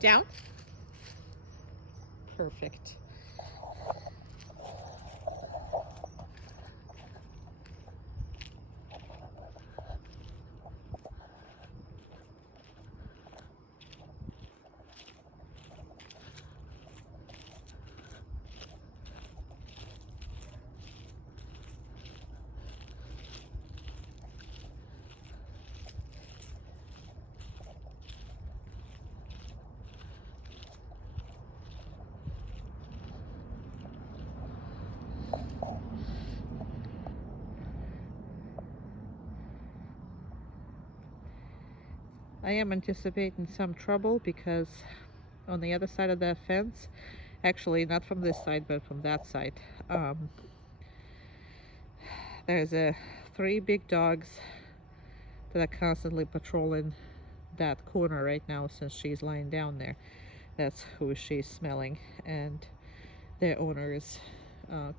Down. Perfect. I am anticipating some trouble because on the other side of the fence, actually not from this side but from that side, there's three big dogs that are constantly patrolling that corner right now since she's lying down there. That's who she's smelling, and their owner is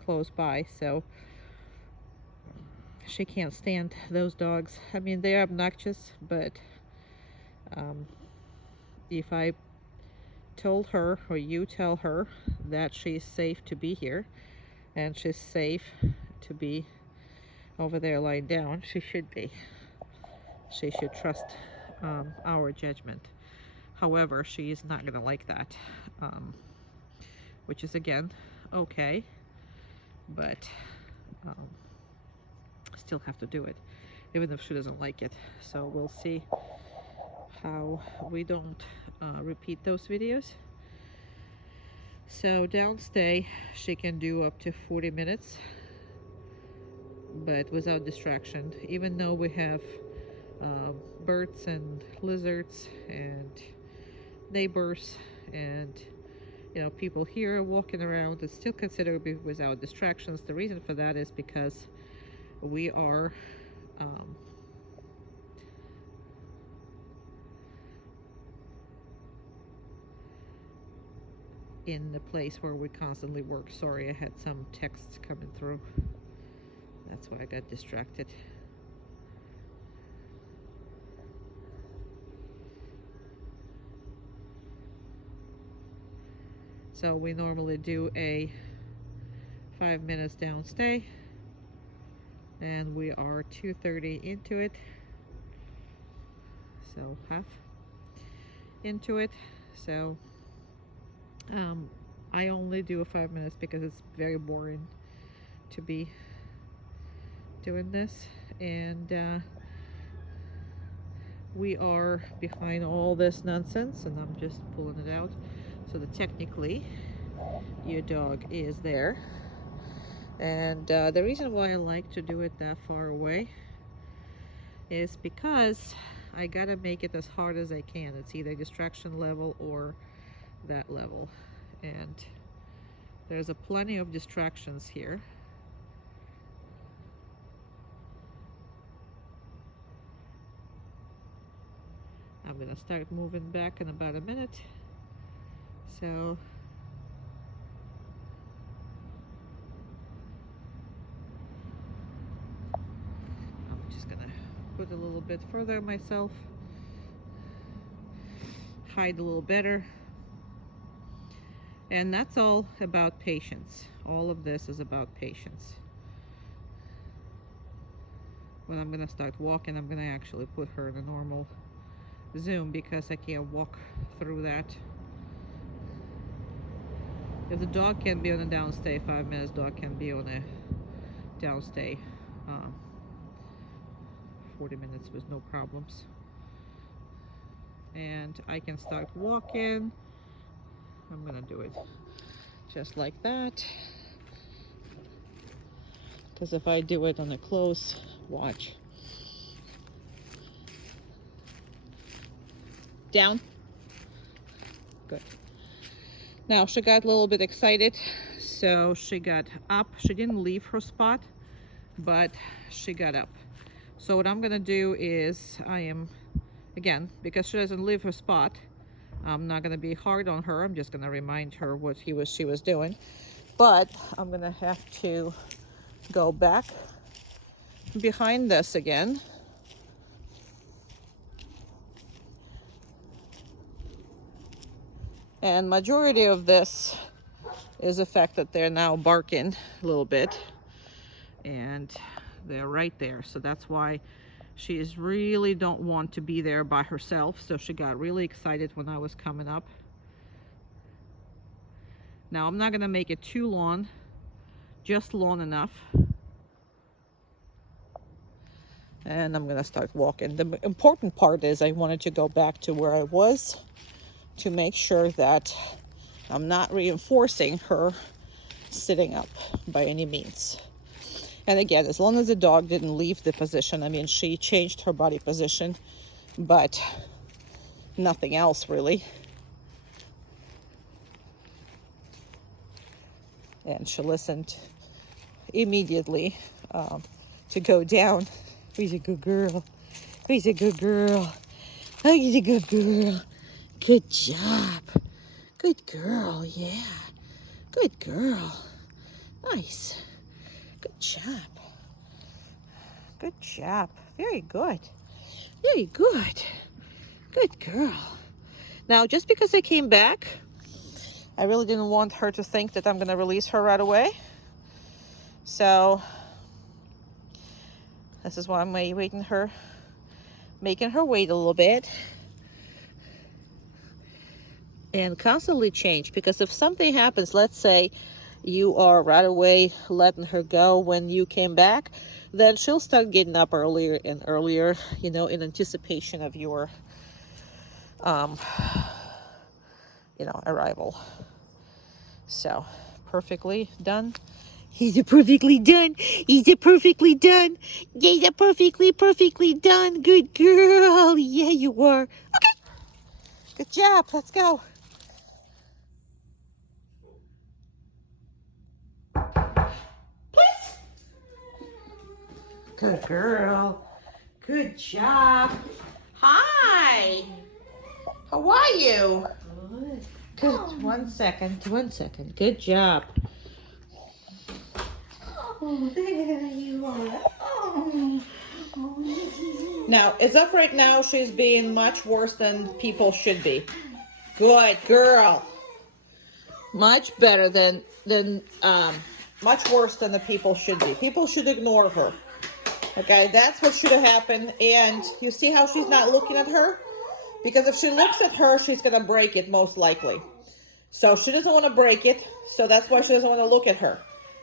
close by, so she can't stand those dogs. I mean, they're obnoxious, but if I told her, or you tell her, that she's safe to be here and she's safe to be over there lying down, she should be. She should trust our judgment. However, she is not gonna like that, which is again okay, but still have to do it, even if she doesn't like it. So we'll see how we don't repeat those videos. So downstay she can do up to 40 minutes, but without distraction, even though we have birds and lizards and neighbors and people here walking around. It's still considered without distractions. The reason for that is because we are in the place where we constantly work. Sorry, I had some texts coming through. That's why I got distracted. So we normally do a 5 minutes downstay, and we are 2:30 into it, so half into it. So I only do a 5 minutes because it's very boring to be doing this, and we are behind all this nonsense, and I'm just pulling it out so that technically your dog is there. And the reason why I like to do it that far away is because I gotta make it as hard as I can. It's either distraction level or that level, and there's a plenty of distractions here. I'm gonna start moving back in about a minute, so I'm just gonna put a little bit further myself, hide a little better. And that's all about patience. All of this is about patience. When I'm gonna start walking, I'm gonna actually put her in a normal zoom because I can't walk through that. If the dog can be on a downstay 5 minutes, dog can be on a downstay 40 minutes with no problems. And I can start walking. I'm gonna do it just like that, because if I do it on a close, watch. Down. Good. Now she got a little bit excited, so she got up. She didn't leave her spot, but she got up. So what I'm gonna do is again, because she doesn't leave her spot, I'm not gonna be hard on her. I'm just gonna remind her what she was doing. But I'm gonna have to go back behind this again. And majority of this is the fact that they're now barking a little bit, and they're right there. So that's why she is really don't want to be there by herself. So she got really excited when I was coming up. Now I'm not gonna make it too long, just long enough. And I'm gonna start walking. The important part is I wanted to go back to where I was to make sure that I'm not reinforcing her sitting up by any means. And again, as long as the dog didn't leave the position, I mean, she changed her body position, but nothing else really. And she listened immediately to go down. He's a good girl. He's a good girl. Oh, he's a good girl. Good job. Good girl, yeah. Good girl. Nice. Good job. Good job. Very good. Very good. Good girl. Now, just because I came back, I really didn't want her to think that I'm going to release her right away. So, this is why I'm making her wait a little bit. And constantly change, because if something happens, let's say you are right away letting her go when you came back, then she'll start getting up earlier and earlier, you know, in anticipation of your arrival. So perfectly done. He's a perfectly done. He's a perfectly done. He's a perfectly done. Good girl. Yeah, you are. Okay. Good job. Let's go. Please. Good girl. Good job. Hi. How are you? Good. 1 second. 1 second. Good job. Oh, there you are. Oh. Now, as of right now, she's being much worse than people should be. Good girl. Much better than much worse than the people should be. People should ignore her. Okay, that's what should have happened. And you see how she's not looking at her? Because if she looks at her, she's going to break it most likely. So she doesn't want to break it. So that's why she doesn't want to look at her.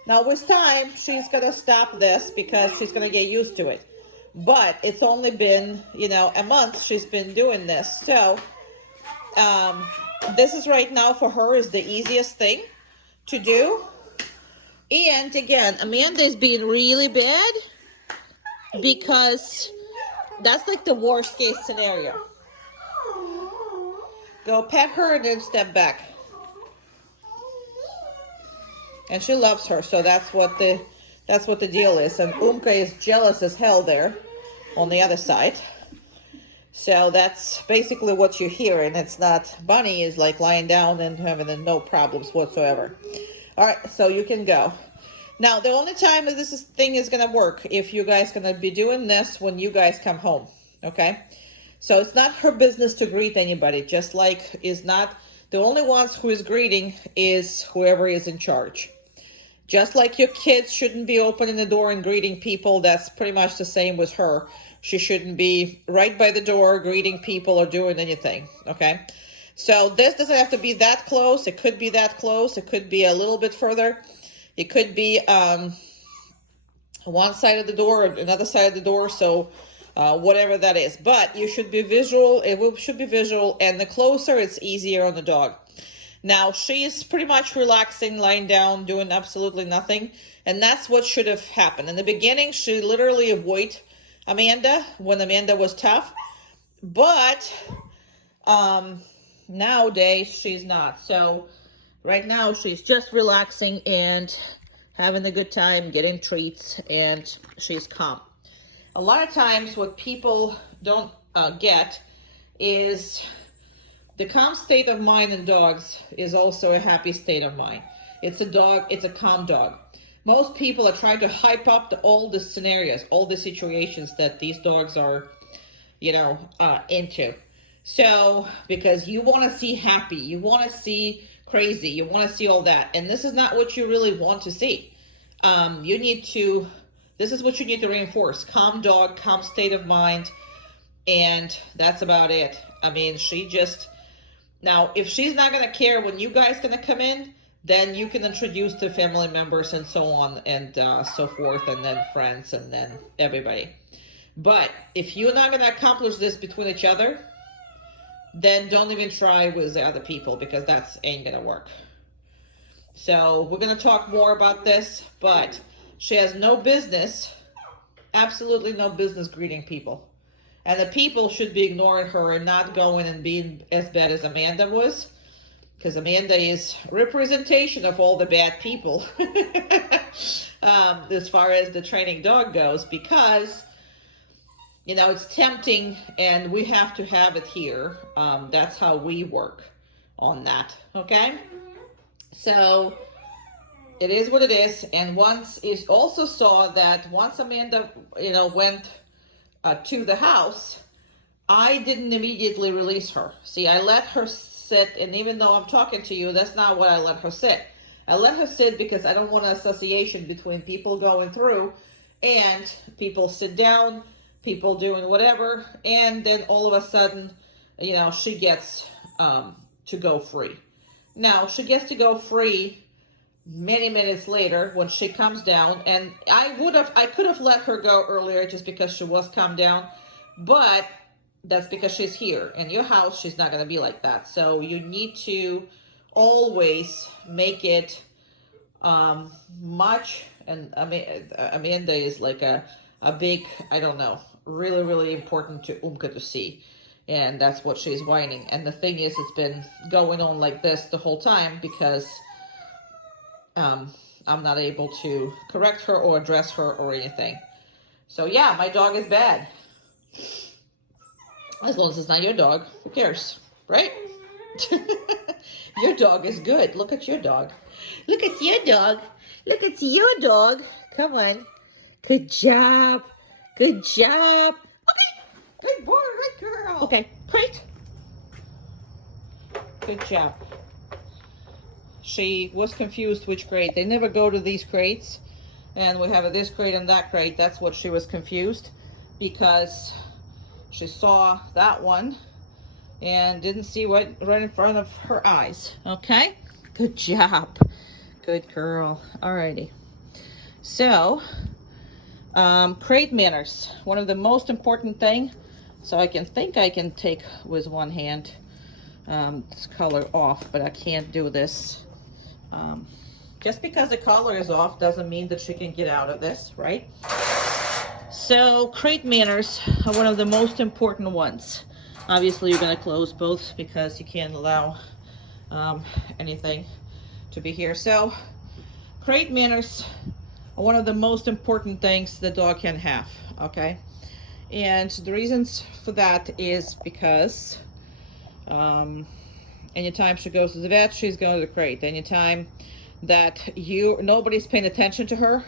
Now with time, she's going to stop this because she's going to get used to it. But it's only been, a month she's been doing this. So this is right now for her is the easiest thing to do. And again, Amanda is being really bad because that's like the worst case scenario. Go pet her and then step back. And she loves her, so that's what the deal is. And Umka is jealous as hell there on the other side. So that's basically what you're hearing. It's not, Bunny is like lying down and having no problems whatsoever. All right, so you can go. Now, the only time that this thing is going to work, if you guys going to be doing this when you guys come home, okay? So it's not her business to greet anybody, just like is not, the only ones who is greeting is whoever is in charge. Just like your kids shouldn't be opening the door and greeting people, that's pretty much the same with her. She shouldn't be right by the door greeting people or doing anything, okay? So this doesn't have to be that close. It could be that close. It could be a little bit further. It could be one side of the door or another side of the door, so whatever that is. But you should be visual. Should be visual, and the closer, it's easier on the dog. Now, she's pretty much relaxing, lying down, doing absolutely nothing. And that's what should have happened. In the beginning, she literally avoided Amanda when Amanda was tough. But nowadays, she's not. So right now, she's just relaxing and having a good time, getting treats, and she's calm. A lot of times, what people don't get is the calm state of mind in dogs is also a happy state of mind. It's a dog, it's a calm dog. Most people are trying to hype up all the scenarios, all the situations that these dogs are, into. So, because you want to see happy, you want to see crazy, you want to see all that, and this is not what you really want to see. You need to, this is what you need to reinforce: calm dog, calm state of mind, and that's about it. I mean, she just, now, if she's not going to care when you guys going to come in, then you can introduce to family members and so on and so forth, and then friends, and then everybody. But if you're not going to accomplish this between each other, then don't even try with the other people, because that's ain't going to work. So we're going to talk more about this, but she has no business, absolutely no business greeting people. And the people should be ignoring her and not going and being as bad as Amanda was, because Amanda is representation of all the bad people as far as the training dog goes, because, you know, it's tempting and we have to have it here. That's how we work on that, okay? So it is what it is. And once is also saw that once Amanda, you know, went to the house, I didn't immediately release her. See, I let her sit, and even though I'm talking to you, that's not what I let her sit. I let her sit because I don't want an association between people going through and people sit down, people doing whatever, and then all of a sudden, you know, she gets to go free. Now, she gets to go free many minutes later when she comes down, and I could have let her go earlier just because she was calmed down, but that's because she's here. In your house, she's not going to be like that. So you need to always make it much, and Amanda is like a big, I don't know, really, really important to Umka to see. And that's what she's whining. And the thing is, it's been going on like this the whole time because I'm not able to correct her or address her or anything. So yeah, my dog is bad. As long as it's not your dog, who cares, right? Your dog is good. Look at your dog. Look at your dog. Look at your dog. Come on. Good job. Good job. Okay. Good boy, right girl. Okay, great. Good job. She was confused which crate. They never go to these crates. And we have this crate and that crate. That's what she was confused, because she saw that one and didn't see what right in front of her eyes. Okay? Good job. Good girl. Alrighty. So, crate manners. One of the most important thing. So I think I can take with one hand this color off, but I can't do this. Just because the collar is off doesn't mean that she can get out of this, right? So crate manners are one of the most important ones. Obviously you're going to close both because you can't allow anything to be here. So crate manners are one of the most important things the dog can have, okay? And the reasons for that is because anytime she goes to the vet, she's going to the crate. Anytime that nobody's paying attention to her,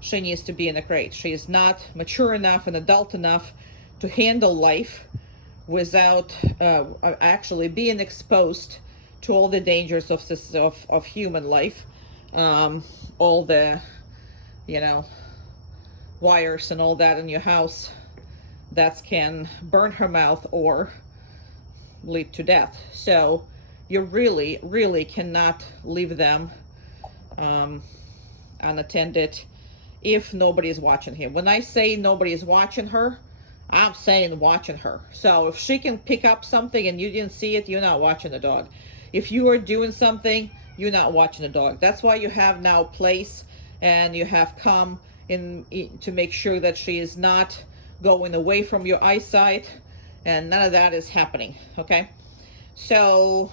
she needs to be in the crate. She is not mature enough and adult enough to handle life without actually being exposed to all the dangers of human life, all the, you know, wires and all that in your house that can burn her mouth or lead to death. So you really, really cannot leave them unattended if nobody is watching him. When I say nobody is watching her, I'm saying watching her. So if she can pick up something and you didn't see it, you're not watching the dog. If you are doing something, you're not watching the dog. That's why you have now place, and you have come in to make sure that she is not going away from your eyesight, and none of that is happening, okay? So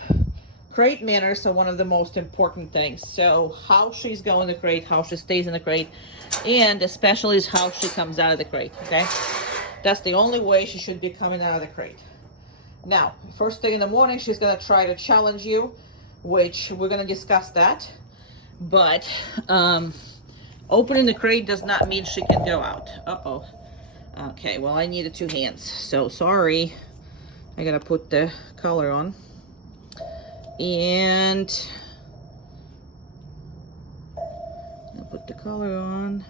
crate manners are one of the most important things. So how she's going to the crate, how she stays in the crate, and especially is how she comes out of the crate, okay? That's the only way she should be coming out of the crate. Now, first thing in the morning, she's going to try to challenge you, which we're going to discuss that. But opening the crate does not mean she can go out. Uh-oh. Okay, well, I needed two hands, so sorry. I gotta put the color on. And I'll put the color on.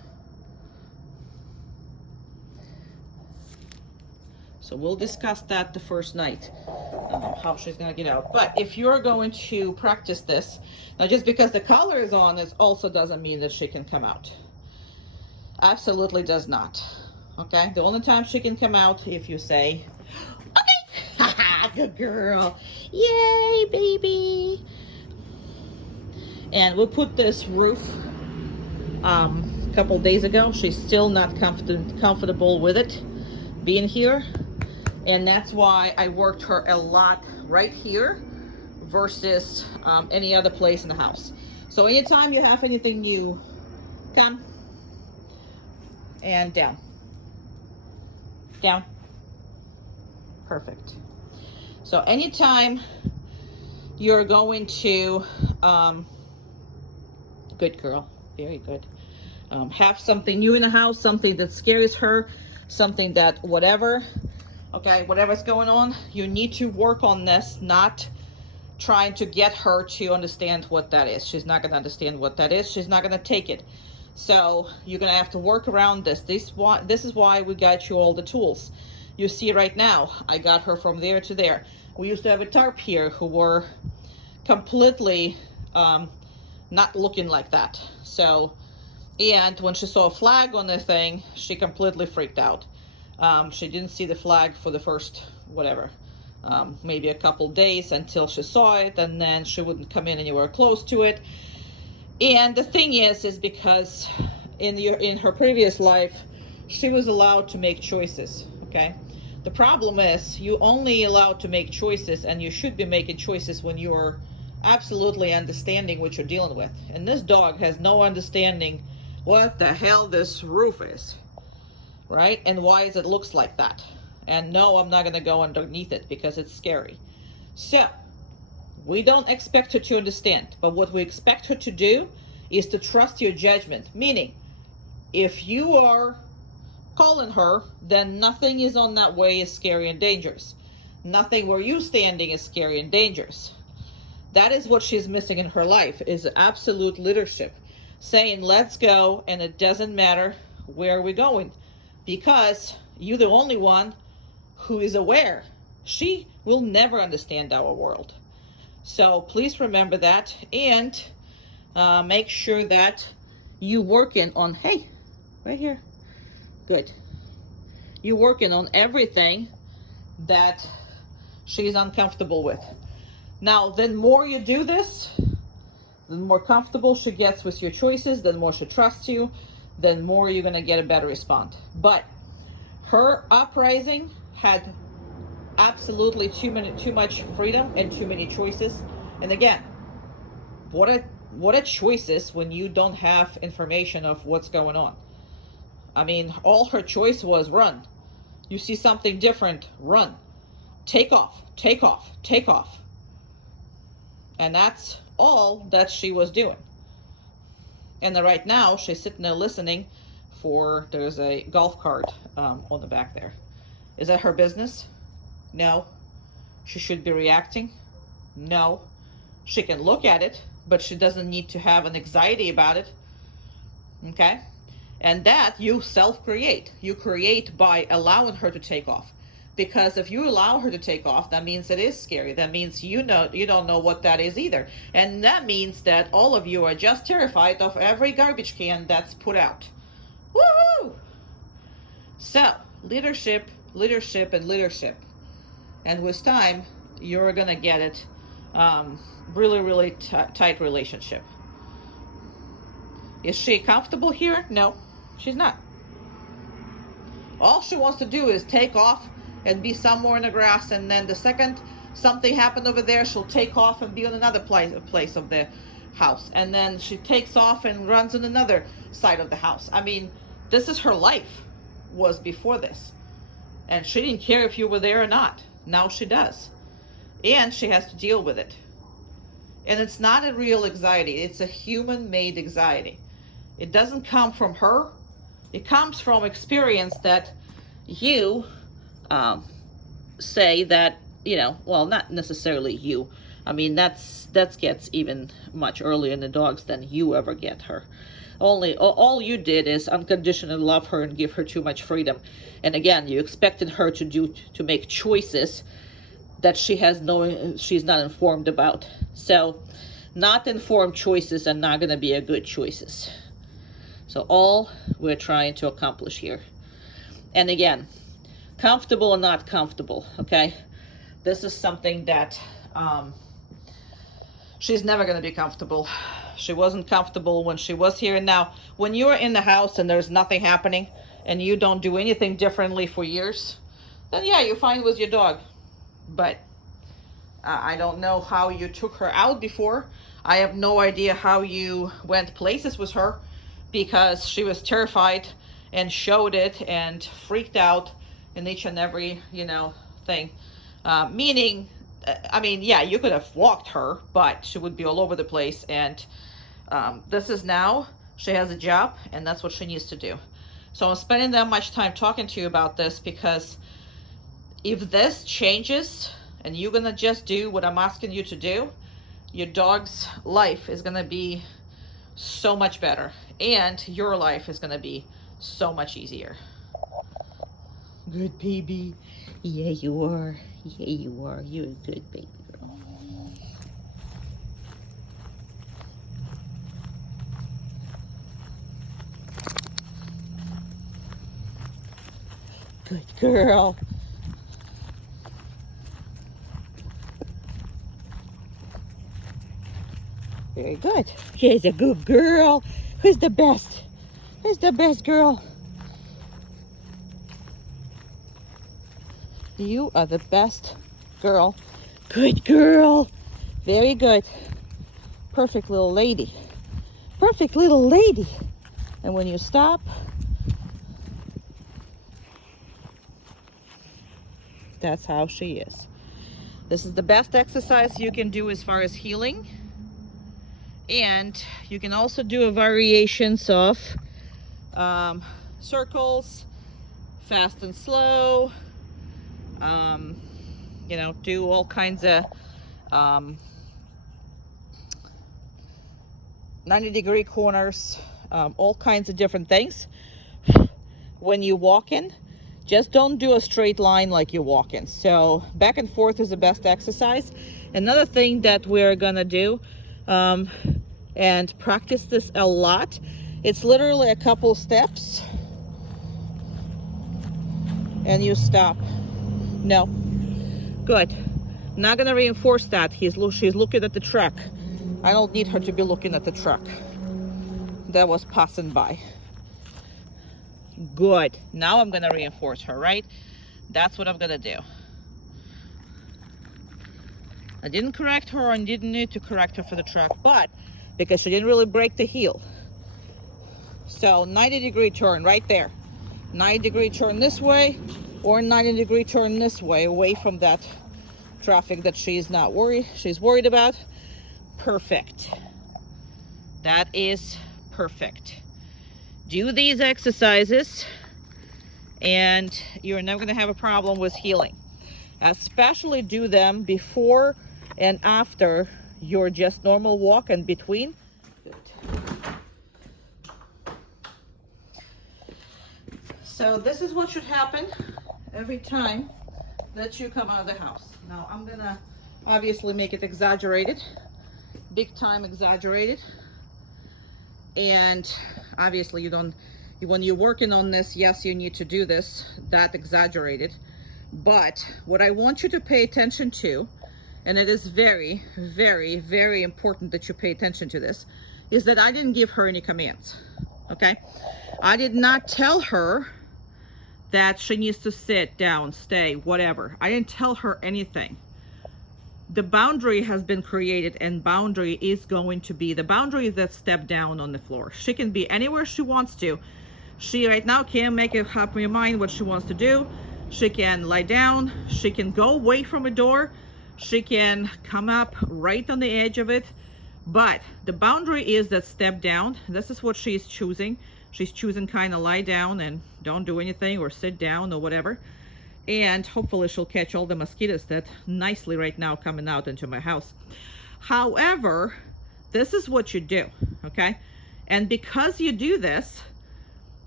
So we'll discuss that the first night, how she's gonna get out. But if you're going to practice this, now just because the color is on, it also doesn't mean that she can come out. Absolutely does not. Okay, the only time she can come out if you say, okay, haha, good girl, yay, baby. And we'll put this roof a couple days ago. She's still not comfortable with it being here. And that's why I worked her a lot right here versus any other place in the house. So anytime you have anything new, come and down. Down. Perfect. So anytime you're going to, good girl, very good. Have something new in the house, something that scares her, something that whatever, okay, whatever's going on, you need to work on this, not trying to get her to understand what that is. She's not going to understand what that is. She's not going to take it. So you're going to have to work around this. This is why we got you all the tools. You see right now, I got her from there to there. We used to have a tarp here who were completely not looking like that. So, and when she saw a flag on the thing, she completely freaked out. She didn't see the flag for the first, whatever, maybe a couple days until she saw it, and then she wouldn't come in anywhere close to it. And the thing is because in her previous life, she was allowed to make choices, okay? The problem is you only allowed to make choices, and you should be making choices when you're absolutely understanding what you're dealing with. And this dog has no understanding what the hell this roof is, right? And why it looks like that. And no, I'm not gonna go underneath it because it's scary. So we don't expect her to understand, but what we expect her to do is to trust your judgment. Meaning, if you are calling her, then nothing is on that way is scary and dangerous. Nothing where you're standing is scary and dangerous. That is what she's missing in her life, is absolute leadership. Saying, let's go, and it doesn't matter where we're going, because you're the only one who is aware. She will never understand our world. So please remember that, and make sure that you working on, hey, right here, good. You're working on everything that she's uncomfortable with. Now, the more you do this, the more comfortable she gets with your choices, the more she trusts you, then more you're gonna get a better response. But her uprising had absolutely too much freedom and too many choices. And again, what a choices when you don't have information of what's going on. I mean, all her choice was run. You see something different, run. Take off, take off, take off. And that's all that she was doing. And then right now she's sitting there listening for, there's a golf cart on the back there. Is that her business? No. She should be reacting? No. She can look at it, but she doesn't need to have an anxiety about it. Okay? And that you self-create. You create by allowing her to take off. Because if you allow her to take off, that means it is scary. That means you don't know what that is either. And that means that all of you are just terrified of every garbage can that's put out. Woohoo! So, leadership, leadership, and leadership. And with time, you're gonna get it. Really, really tight relationship. Is she comfortable here? No, she's not. All she wants to do is take off and be somewhere in the grass, and then the second something happened over there, she'll take off and be on another place of the house, and then she takes off and runs on another side of the house. I mean, this is her life, was before this, and she didn't care if you were there or not. Now she does, and she has to deal with it. And it's not a real anxiety, it's a human-made anxiety. It doesn't come from her. It comes from experience that you say that you know, well, not necessarily you. I mean, that gets even much earlier in the dogs than you ever get her. Only all you did is unconditionally love her and give her too much freedom. And again, you expected her to make choices that she's not informed about. So, not informed choices are not going to be a good choices. So all we're trying to accomplish here. And again, comfortable or not comfortable, okay? This is something that she's never going to be comfortable. She wasn't comfortable when she was here. And now, when you're in the house and there's nothing happening and you don't do anything differently for years, then yeah, you're fine with your dog. But I don't know how you took her out before. I have no idea how you went places with her, because she was terrified and showed it and freaked out in each and every, you know, thing. Meaning, I mean, yeah, you could have walked her, but she would be all over the place. And this is now, she has a job, and that's what she needs to do. So I'm spending that much time talking to you about this, because if this changes and you're gonna just do what I'm asking you to do, your dog's life is gonna be so much better, and your life is gonna be so much easier. Good baby. Yeah, you are. Yeah, you are. You're a good baby girl. Good girl. Very good. She's a good girl. Who's the best? Who's the best girl? You are the best girl. Good girl. Very good. Perfect little lady. Perfect little lady. And when you stop, that's how she is. This is the best exercise you can do as far as healing. And you can also do a variations of circles, fast and slow, you know, do all kinds of 90-degree corners, all kinds of different things. When you walk in, just don't do a straight line like you're walking. So back and forth is the best exercise. Another thing that we're gonna do, and practice this a lot, it's literally a couple steps and you stop. No. Good. Not gonna reinforce that. She's looking at the truck. I don't need her to be looking at the truck that was passing by. Good. Now I'm gonna reinforce her, right? That's what I'm gonna do. I didn't correct her and didn't need to correct her for the truck, but because she didn't really break the heel. So 90-degree turn right there. 90-degree turn this way, or 90-degree turn this way, away from that traffic that she's worried about. Perfect. That is perfect. Do these exercises and you're never going to have a problem with healing. Especially do them before and after your just normal walk and between. Good. So this is what should happen every time that you come out of the house. Now I'm gonna obviously make it exaggerated, big time exaggerated. And obviously when you're working on this, yes, you need to do this, that exaggerated. But what I want you to pay attention to, and it is very, very, very important that you pay attention to this, is that I didn't give her any commands, okay? I did not tell her that she needs to sit down, stay, whatever. I didn't tell her anything. The boundary has been created, and boundary is going to be, the boundary is that step down on the floor. She can be anywhere she wants to. She right now can't make it up in her mind what she wants to do. She can lie down, she can go away from a door, she can come up right on the edge of it, but the boundary is that step down. This is what she's choosing. She's choosing kind of lie down and don't do anything, or sit down or whatever. and hopefully she'll catch all the mosquitoes that nicely right now coming out into my house. However, this is what you do, okay? And because you do this,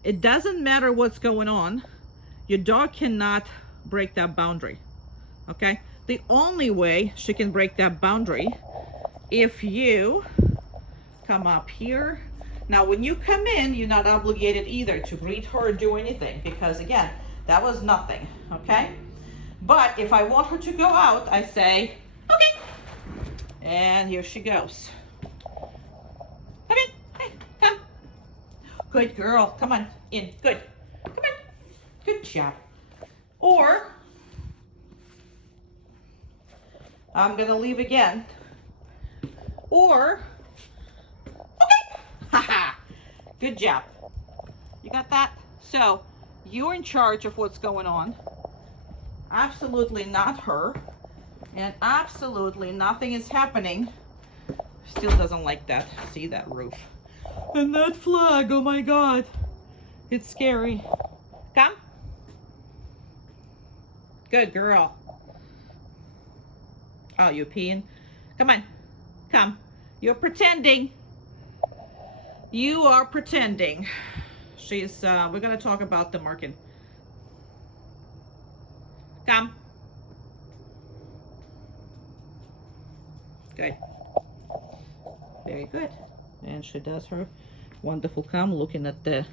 it doesn't matter what's going on, your dog cannot break that boundary, okay? The only way she can break that boundary if you come up here. Now, when you come in, you're not obligated either to greet her or do anything, because again, that was nothing, okay? But if I want her to go out, I say, okay. And here she goes. Come in, hey, come. Good girl, come on, in, good. Come on, good job. Or, I'm gonna leave again. Or, okay, haha, good job. You got that? So, you're in charge of what's going on. Absolutely not her. And absolutely nothing is happening. Still doesn't like that. See that roof. And that flag, oh my God. It's scary. Come. Good girl. Oh, you peeing? Come on. Come. You're pretending. You are pretending. She's, we're gonna talk about the marking. Come. Good. Very good. And she does her wonderful come, looking at the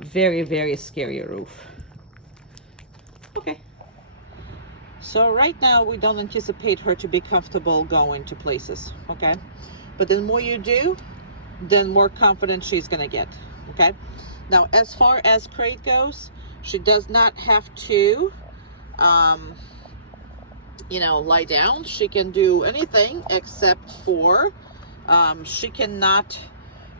very, very scary roof. Okay. So right now we don't anticipate her to be comfortable going to places, okay? But the more you do, the more confident she's gonna get, okay? Now, as far as crate goes, she does not have to, you know, lie down. She can do anything except for, she cannot,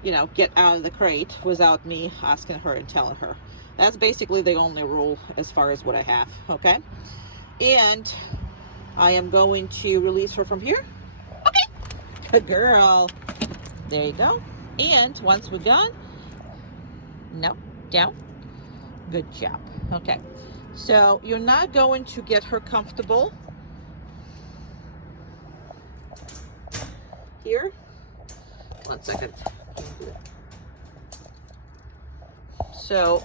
you know, get out of the crate without me asking her and telling her. That's basically the only rule as far as what I have, okay? And I am going to release her from here. Okay, good girl. There you go. And once we're done, no, down. Good job. Okay, so you're not going to get her comfortable here. 1 second. So,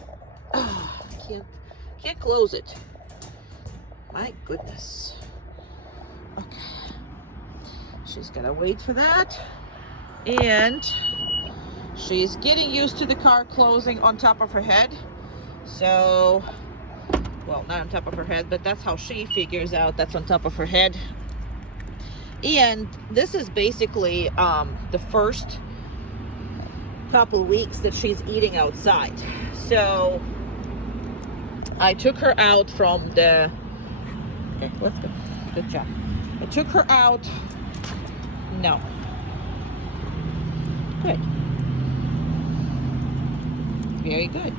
can't close it. My goodness. Okay. She's gonna wait for that. And she's getting used to the car closing on top of her head. So, well, not on top of her head, but that's how she figures out that's on top of her head. And this is basically the first couple weeks that she's eating outside. So I took her out from the, okay, let's go. Good job. I took her out. No. Good. Very good.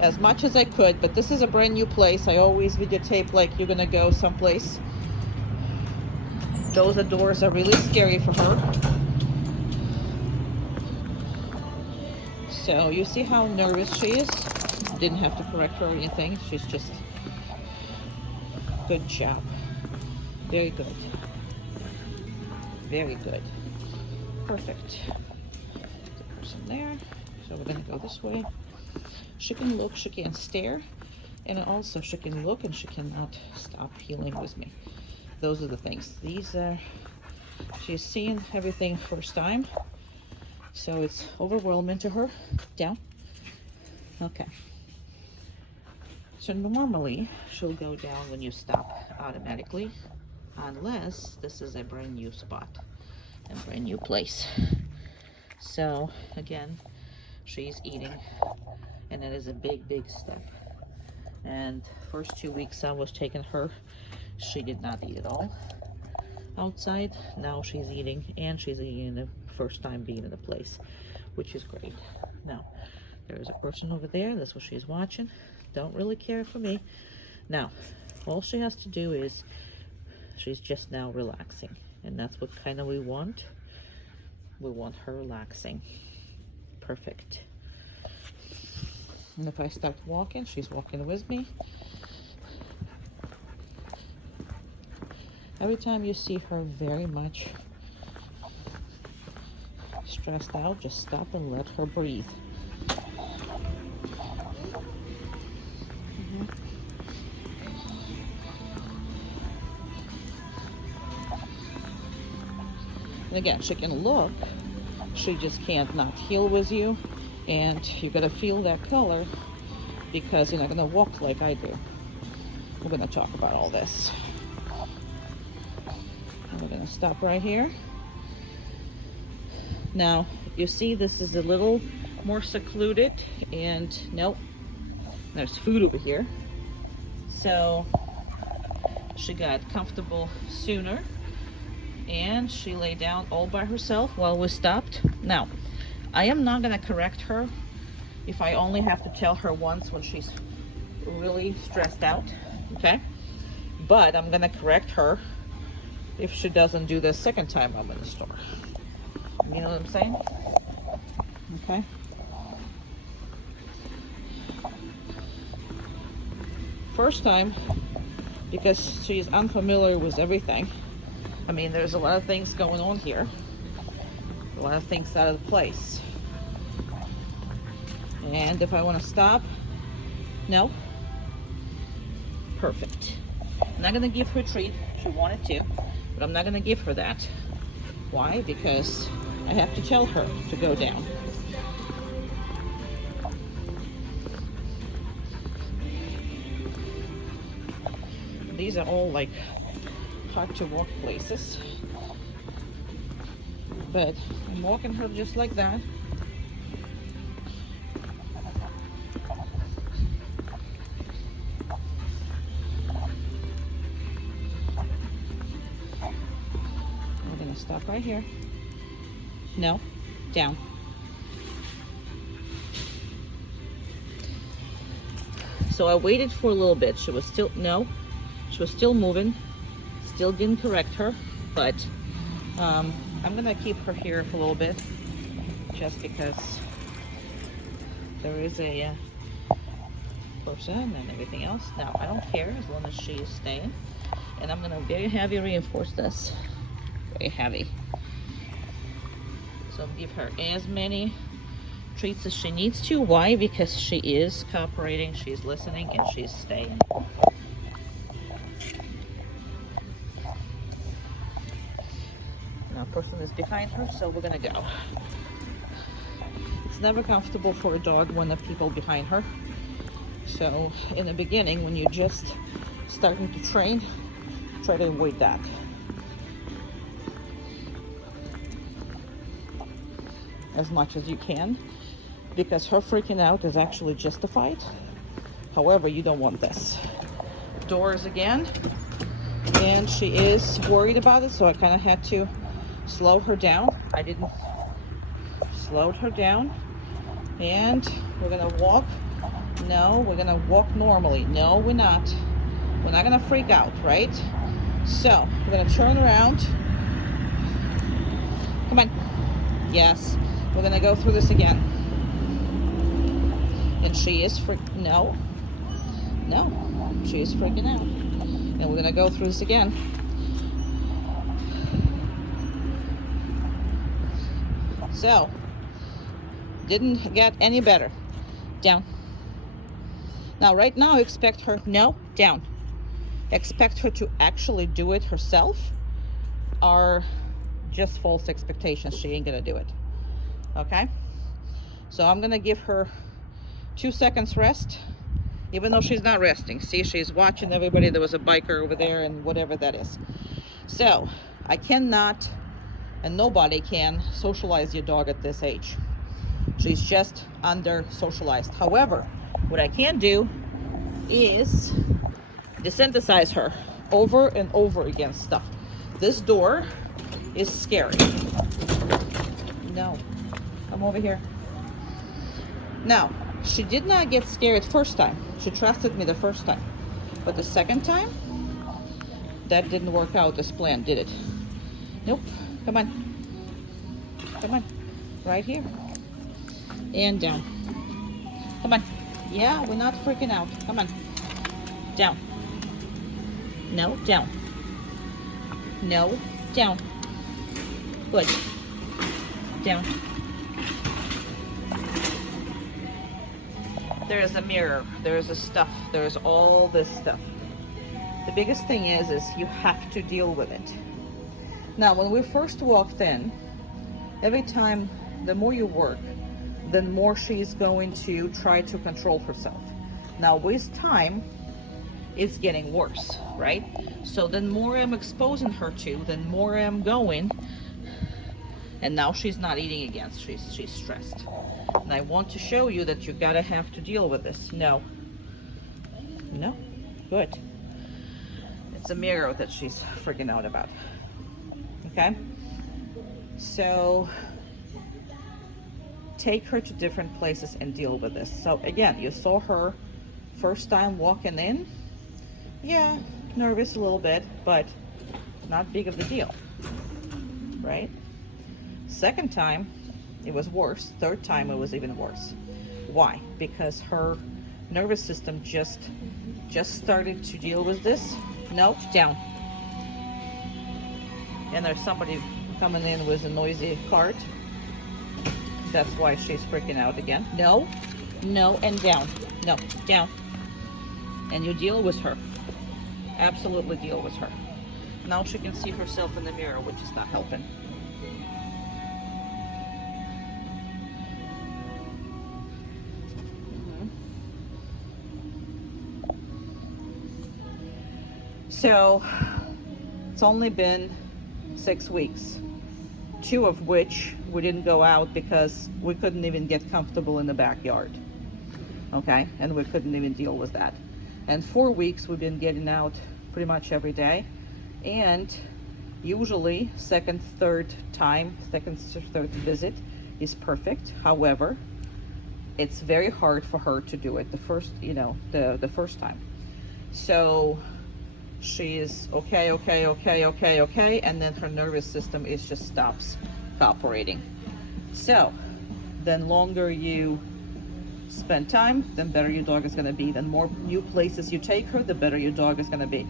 As much as I could, but this is a brand new place. I always videotape like you're gonna go someplace. Those doors are really scary for her. So you see how nervous she is? Didn't have to correct her or anything. She's just, good job. Very good. Very good. Perfect. Put some there. So we're gonna go this way. She can look, she can stare, and also she can look and she cannot stop healing with me. Those are the things. These are, she's seeing everything first time, so it's overwhelming to her. Down. Okay. So normally she'll go down when you stop automatically, unless this is a brand new spot and brand new place. So again, she's eating, and it is a big, big step. And first 2 weeks I was taking her, she did not eat at all outside. Now she's eating, and she's eating the first time being in the place, which is great. Now there's a person over there, that's what she's watching. Don't really care for me. Now all she has to do is, she's just now relaxing, and that's what kind of we want her relaxing. Perfect. And if I start walking, she's walking with me. Every time you see her very much stressed out, just stop and let her breathe. And again, she can look, she just can't not heal with you, and you gotta feel that color because you're not gonna walk like I do. We're gonna talk about all this. And we're gonna stop right here. Now, you see this is a little more secluded, and nope, there's food over here. So she got comfortable sooner, and she lay down all by herself while we stopped. Now, I am not gonna correct her if I only have to tell her once when she's really stressed out, okay? But I'm gonna correct her if she doesn't do the second time I'm in the store. You know what I'm saying? Okay. First time, because she's unfamiliar with everything. I mean, there's a lot of things going on here. A lot of things out of place. And if I want to stop, no. Perfect. I'm not going to give her a treat. She wanted to, but I'm not going to give her that. Why? Because I have to tell her to go down. These are all like hard to walk places, but I'm walking her just like that. We're gonna stop right here. No, down. So I waited for a little bit. She was still, no, she was still moving. Still didn't correct her, but I'm gonna keep her here for a little bit just because there is a person and everything else. Now, I don't care as long as she is staying. And I'm gonna very heavy reinforce this. Very heavy. So give her as many treats as she needs to. Why? Because she is cooperating, she's listening, and she's staying. Now, person is behind her, so we're gonna go. It's never comfortable for a dog when the people behind her. So in the beginning, when you're just starting to train, try to avoid that. As much as you can, because her freaking out is actually justified. However, you don't want this. Doors again, and she is worried about it, so I kind of had to slow her down. I didn't slowed her down, and we're gonna walk. No, we're gonna walk normally. No, we're not. We're not gonna freak out, right? So we're gonna turn around. Come on. Yes. We're gonna go through this again. And she is no, she is freaking out. And we're gonna go through this again. So, didn't get any better. Down. Now, right now, expect her, no, down. Expect her to actually do it herself, or just false expectations. She ain't gonna do it. Okay? So I'm gonna give her 2 seconds rest, even though she's not resting. See, she's watching everybody. There was a biker over there and whatever that is. So I cannot, and nobody can, socialize your dog at this age. She's just under socialized. However, what I can do is desensitize her over and over against stuff. This door is scary. No, come over here. Now, she did not get scared first time. She trusted me the first time. But the second time, that didn't work out as planned, did it? Nope. Come on. Come on. Right here. And down. Come on. Yeah, we're not freaking out. Come on. Down. No, down. No. Down. Good. Down. There's a mirror, there's a stuff, there's all this stuff. The biggest thing is you have to deal with it. Now, when we first walked in, every time, the more you work, the more she's going to try to control herself. Now, with time, it's getting worse, right? So the more I'm exposing her to, the more I'm going, and now she's not eating again, she's stressed. And I want to show you that you gotta have to deal with this. No. No. Good. It's a mirror that she's freaking out about. Okay? So take her to different places and deal with this. So again, you saw her first time walking in. Yeah, nervous a little bit, but not big of a deal. Right? Second time, it was worse. Third time, it was even worse. Why? Because her nervous system just started to deal with this. No, down. And there's somebody coming in with a noisy cart. That's why she's freaking out again. No, no, and down. No, down. And you deal with her. Absolutely deal with her. Now she can see herself in the mirror, which is not helping. So it's only been 6 weeks, 2 of which we didn't go out because we couldn't even get comfortable in the backyard. Okay, and we couldn't even deal with that. And 4 weeks we've been getting out pretty much every day, and usually second, third visit is perfect. However, it's very hard for her to do it the first time. So she is okay, and then her nervous system just stops cooperating. So then longer you spend time, then better your dog is going to be. Then more new places you take her, the better your dog is going to be.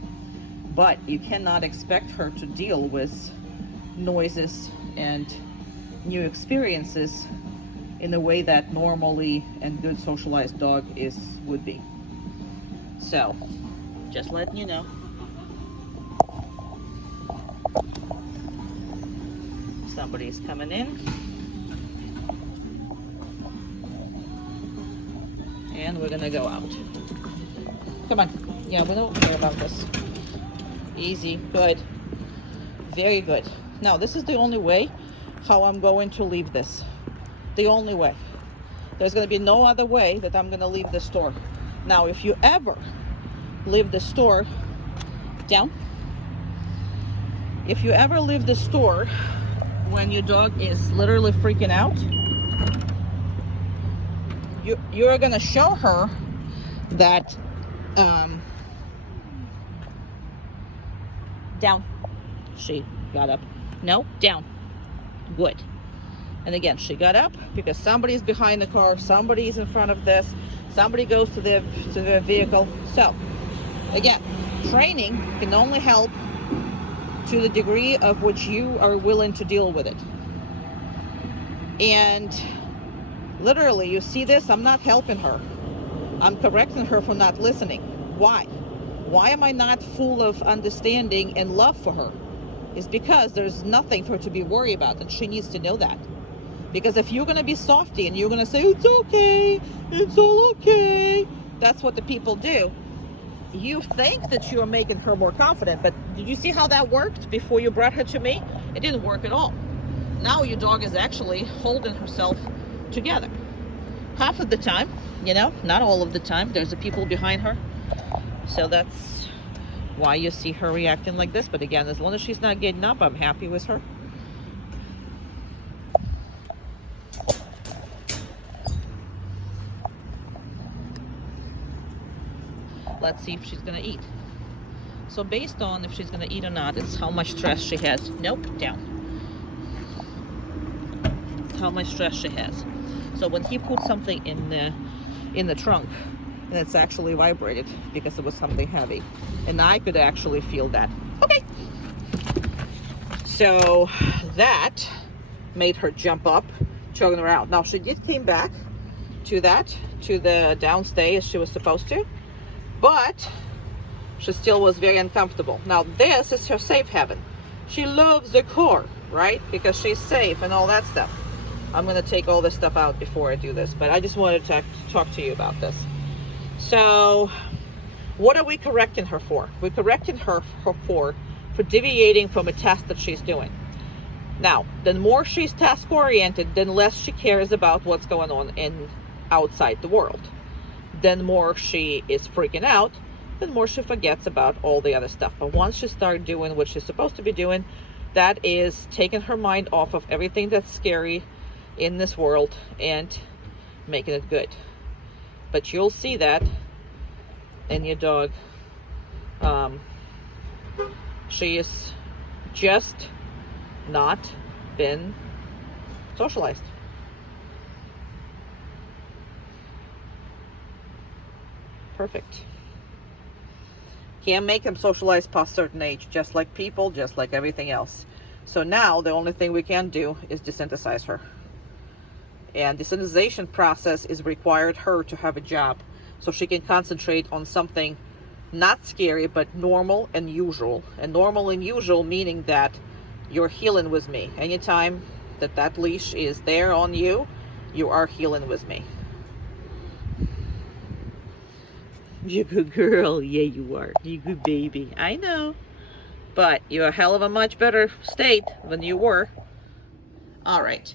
But you cannot expect her to deal with noises and new experiences in the way that normally and good socialized dog would be. So just letting you know. Somebody's coming in. And we're gonna go out. Come on. Yeah, we don't care about this. Easy. Good. Very good. Now, this is the only way how I'm going to leave this. The only way. There's gonna be no other way that I'm gonna leave the store. Now, if you ever leave the store down, if you ever leave the store when your dog is literally freaking out, you're gonna show her that down. She got up. No, down. Good. And again, she got up because somebody's behind the car, somebody's in front of this, somebody goes to the vehicle. So again, training can only help to the degree of which you are willing to deal with it. And literally, you see this, I'm not helping her. I'm correcting her for not listening. Why? Why am I not full of understanding and love for her? It's because there's nothing for her to be worried about, and she needs to know that. Because if you're going to be softy and you're going to say, it's okay, it's all okay, that's what the people do. You think that you're making her more confident, but did you see how that worked before you brought her to me? It didn't work at all. Now your dog is actually holding herself together. Half of the time, not all of the time, there's the people behind her. So that's why you see her reacting like this. But again, as long as she's not getting up, I'm happy with her. Let's see if she's gonna eat. So based on if she's gonna eat or not, it's how much stress she has. Nope, down. How much stress she has. So when he put something in the trunk, and it's actually vibrated because it was something heavy, and I could actually feel that. Okay. So that made her jump up, choking her out. Now she did came back to the downstay as she was supposed to, but she still was very uncomfortable. Now this is her safe haven. She loves the car, right? Because she's safe and all that stuff. I'm gonna take all this stuff out before I do this, but I just wanted to talk to you about this. So what are we correcting her for? We're correcting her for deviating from a task that she's doing. Now, the more she's task oriented, then less she cares about what's going on outside the world. Then more she is freaking out, then more she forgets about all the other stuff. But once she starts doing what she's supposed to be doing, that is taking her mind off of everything that's scary in this world and making it good. But you'll see that in your dog. She is just not been socialized. Perfect. Can't make them socialize past a certain age, just like people, just like everything else. So now the only thing we can do is desensitize her. And the desensitization process is required her to have a job so she can concentrate on something not scary, but normal and usual. And normal and usual meaning that you're healing with me. Anytime that leash is there on you, you are healing with me. You're a good girl. Yeah, you are. You're a good baby. I know. But you're a hell of a much better state than you were. All right.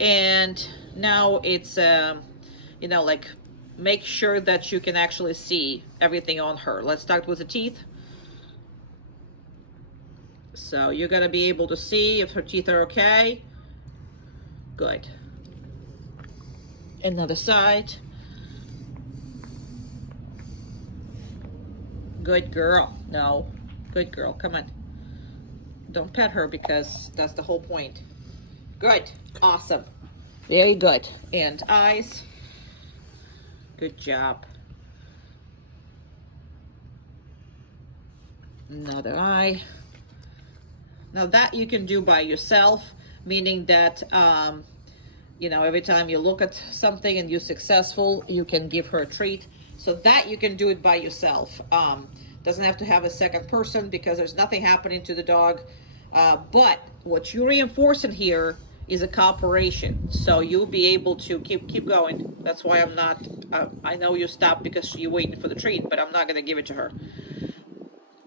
And now it's, like, make sure that you can actually see everything on her. Let's start with the teeth. So you're going to be able to see if her teeth are okay. Good. Another side. Good girl. No. Good girl. Come on. Don't pet her because that's the whole point. Good. Awesome. Very good. And eyes. Good job. Another eye. Now that you can do by yourself, meaning that, every time you look at something and you're successful, you can give her a treat. So that you can do it by yourself. Doesn't have to have a second person because there's nothing happening to the dog. But what you're reinforcing here is a cooperation. So you'll be able to keep going. That's why I'm not, I know you stopped because you're waiting for the treat, but I'm not going to give it to her.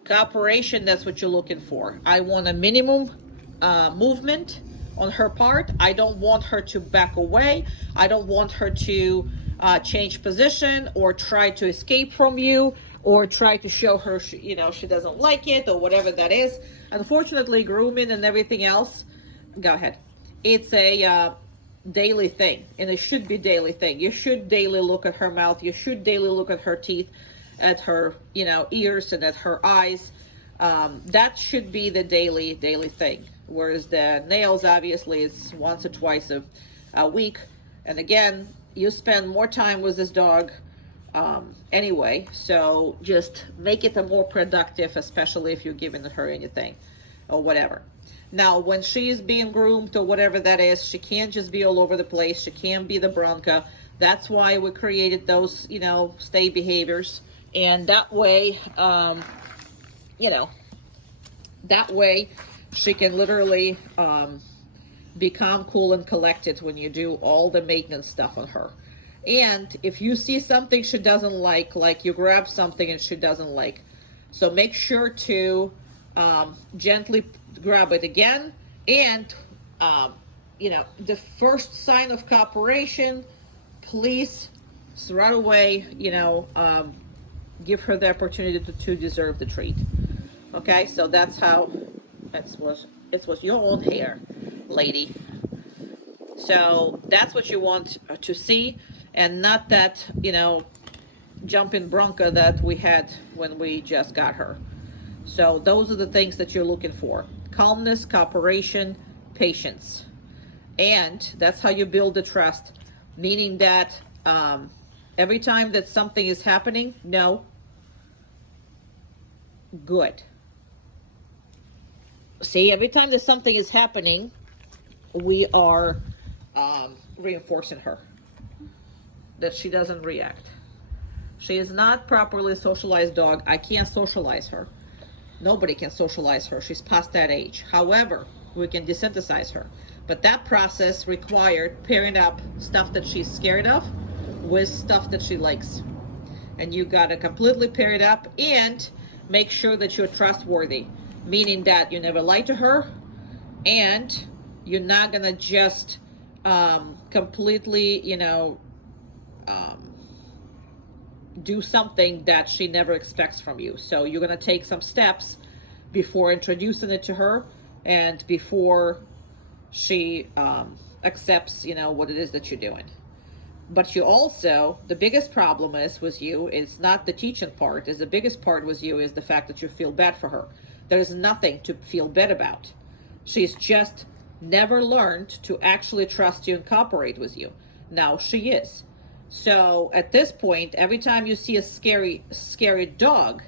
Cooperation, that's what you're looking for. I want a minimum movement on her part. I don't want her to back away. I don't want her to change position or try to escape from you or try to show her she doesn't like it or whatever that is. Unfortunately, grooming and everything else, go ahead. It's a daily thing, and it should be daily thing. You should daily look at her mouth. You should daily look at her teeth, at her ears and at her eyes. That should be the daily thing. Whereas the nails, obviously, it's once or twice a week. And again, you spend more time with this dog anyway, so just make it a more productive, especially if you're giving her anything or whatever. Now, when she is being groomed or whatever that is, she can't just be all over the place. She can't be the bronca. That's why we created those, stay behaviors. And that way, that way she can literally be calm, cool, and collected when you do all the maintenance stuff on her. And if you see something she doesn't like you grab something and she doesn't like, so make sure to gently grab it again. And, the first sign of cooperation, please right away, give her the opportunity to deserve the treat. Okay, so that's how it was your own hair, lady. So that's what you want to see, and not that jumping bronca that we had when we just got her. So those are the things that you're looking for: calmness, cooperation, patience. And that's how you build the trust, meaning that every time that something is happening, no, good. See, every time that something is happening, we are reinforcing her that she doesn't react. She is not properly socialized dog. I can't socialize her. Nobody can socialize her. She's past that age. However, we can desensitize her. But that process required pairing up stuff that she's scared of with stuff that she likes. And you got to completely pair it up and make sure that you're trustworthy, meaning that you never lie to her and you're not going to just completely, do something that she never expects from you. So you're going to take some steps before introducing it to her and before she accepts, what it is that you're doing. But you also, the biggest problem is with you is not the teaching part, is the biggest part with you is the fact that you feel bad for her. There is nothing to feel bad about. She's just never learned to actually trust you and cooperate with you. Now she is. So at this point, every time you see a scary dog,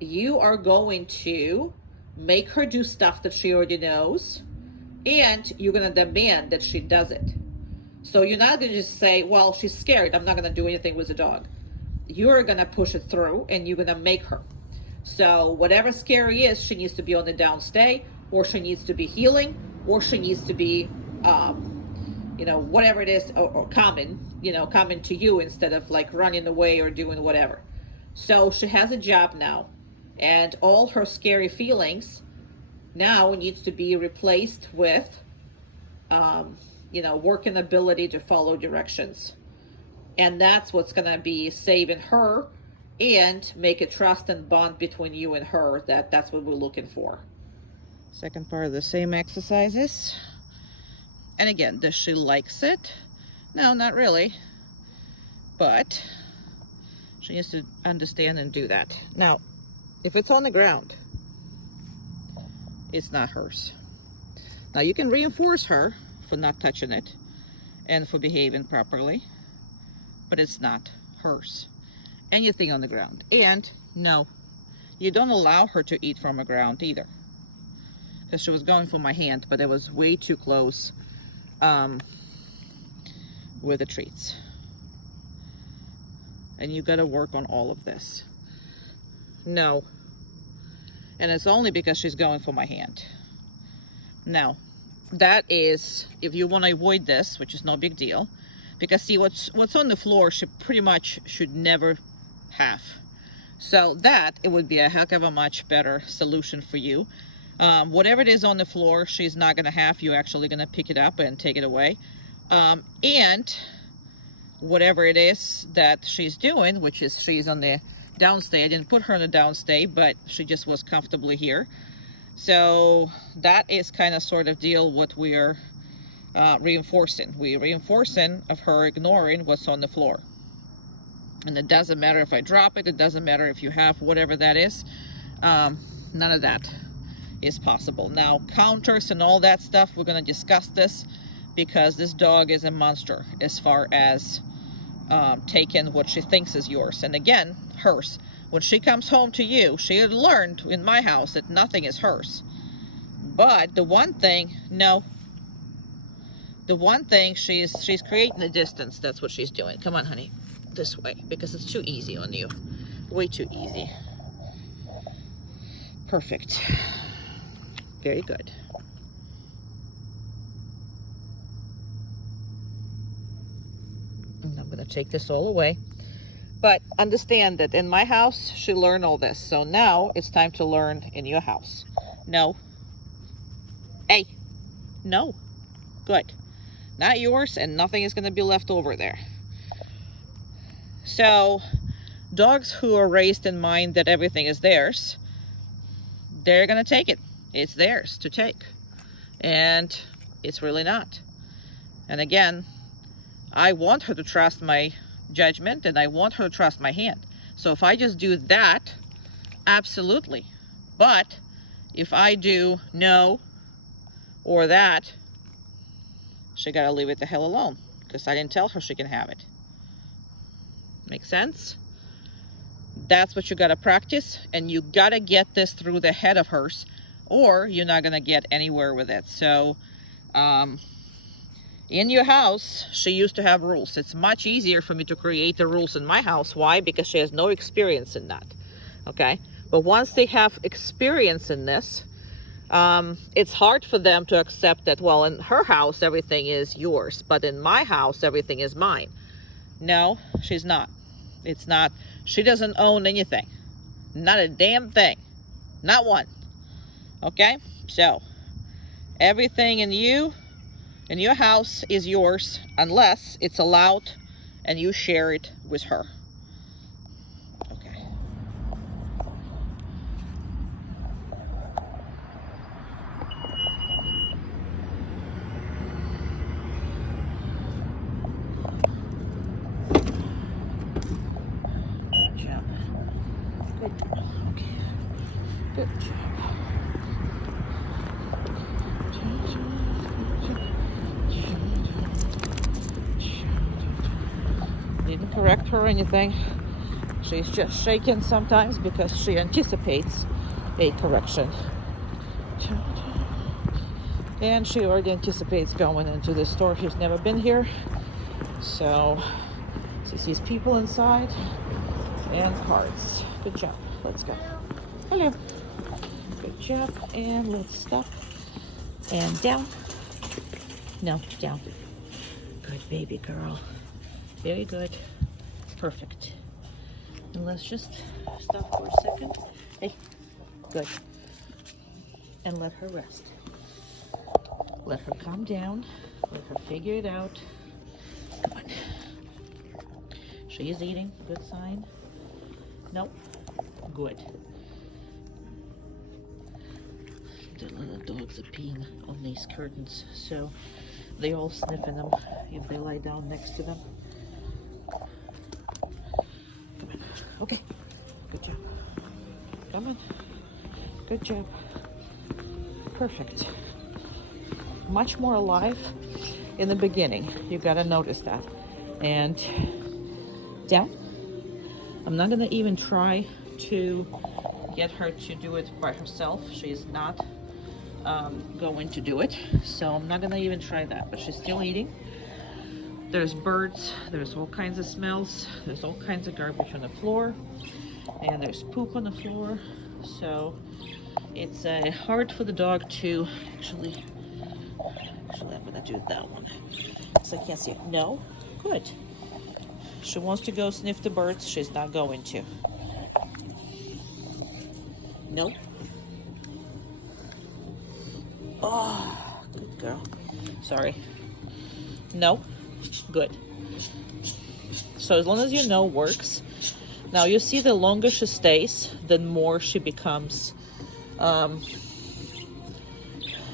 you are going to make her do stuff that she already knows, and you're going to demand that she does it. So you're not going to just say, well, she's scared, I'm not going to do anything with the dog. You're going to push it through, and you're going to make her. So whatever scary is, she needs to be on the downstay, or she needs to be healing, or she needs to be, whatever it is, or coming to you instead of like running away or doing whatever. So she has a job now, and all her scary feelings now needs to be replaced with, working ability to follow directions. And that's what's going to be saving her and make a trust and bond between you and her. That's what we're looking for. Second part of the same exercises. And again, does she likes it? No, not really. But she needs to understand and do that. Now, if it's on the ground, it's not hers. Now, you can reinforce her for not touching it and for behaving properly, but it's not hers. Anything on the ground. And no, you don't allow her to eat from the ground either, because she was going for my hand, but it was way too close with the treats. And you got to work on all of this. No. And it's only because she's going for my hand. Now, that is, if you want to avoid this, which is no big deal, because see, what's on the floor, she pretty much should never have. So that, it would be a heck of a much better solution for you. Whatever it is on the floor, she's not going to have, you're actually going to pick it up and take it away. And whatever it is that she's doing, which is she's on the downstay. I didn't put her on the downstay, but she just was comfortably here. So that is kind of sort of deal what we're reinforcing. We're reinforcing of her ignoring what's on the floor. And it doesn't matter if I drop it. It doesn't matter if you have whatever that is. None of that is possible. Now, counters and all that stuff, we're going to discuss this, because this dog is a monster as far as taking what she thinks is yours. And again, hers. When she comes home to you, she had learned in my house that nothing is hers. But the one thing, no. The one thing, she's creating a distance. That's what she's doing. Come on, honey. This way, because it's too easy on you. Way too easy. Perfect. Very good. And I'm going to take this all away. But understand that in my house, she learned all this. So now it's time to learn in your house. No. Hey. No. Good. Not yours, and nothing is going to be left over there. So dogs who are raised in mind that everything is theirs, they're going to take it. It's theirs to take. And it's really not. And again, I want her to trust my judgment, and I want her to trust my hand. So if I just do that, absolutely. But if I do no or that, she got to leave it the hell alone, because I didn't tell her she can have it. Make sense? That's what you got to practice, and you got to get this through the head of hers or you're not gonna get anywhere with it. So in your house, she used to have rules. It's much easier for me to create the rules in my house. Why? Because she has no experience in that. Okay, but once they have experience in this, it's hard for them to accept that, well, in her house everything is yours, but in my house everything is mine. No, she's not. It's not. She doesn't own anything. Not a damn thing. Not one. Okay, so everything in your house is yours unless it's allowed and you share it with her. Okay. Good job. Good. Okay. Good job. Didn't correct her or anything. She's just shaking sometimes because she anticipates a correction. And she already anticipates going into the store. She's never been here. So she sees people inside and cards. Good job. Let's go. Hello. Good job. And let's stop. And down. No, down. Good baby girl. Very good. Perfect. And let's just stop for a second. Hey, good. And let her rest. Let her calm down. Let her figure it out. Come on. She is eating. Good sign. Nope. Good. The little dogs are peeing on these curtains, so they all sniffing them if they lie down next to them. Come on. Okay. Good job. Come on. Good job. Perfect. Much more alive in the beginning. You gotta notice that. And down. I'm not gonna even try to get her to do it by herself. She's not going to do it. So I'm not gonna even try that, but she's still eating. There's birds, there's all kinds of smells, there's all kinds of garbage on the floor, and there's poop on the floor. So it's hard for the dog to actually I'm gonna do that one so I can't see it. No, good. She wants to go sniff the birds. She's not going to. Nope. Oh, good girl. Sorry. No. Good. So as long as you know works. Now you see the longer she stays, the more she becomes,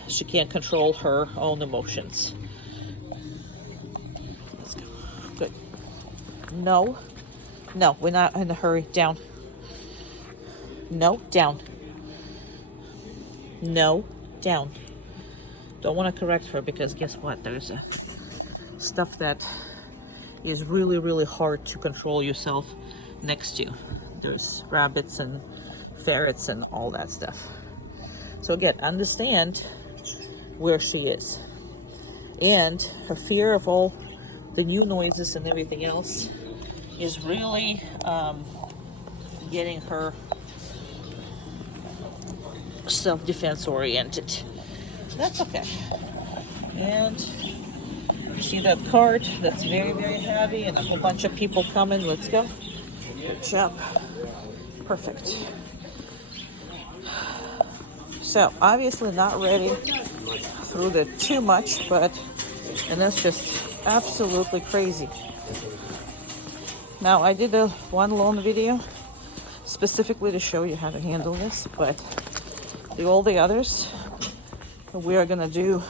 she can't control her own emotions. Let's go. Good. No. No, we're not in a hurry. Down. No, down. No, down. Don't want to correct her because guess what? There's stuff that is really, really hard to control yourself next to. There's rabbits and ferrets and all that stuff. So again, understand where she is. And her fear of all the new noises and everything else is really getting her self-defense oriented. That's okay. And you see that cart? That's very, very heavy, and a whole bunch of people coming. Let's go. Good job. Perfect. So obviously not ready through the too much, and that's just absolutely crazy. Now I did one long video specifically to show you how to handle this, but all the others we are gonna do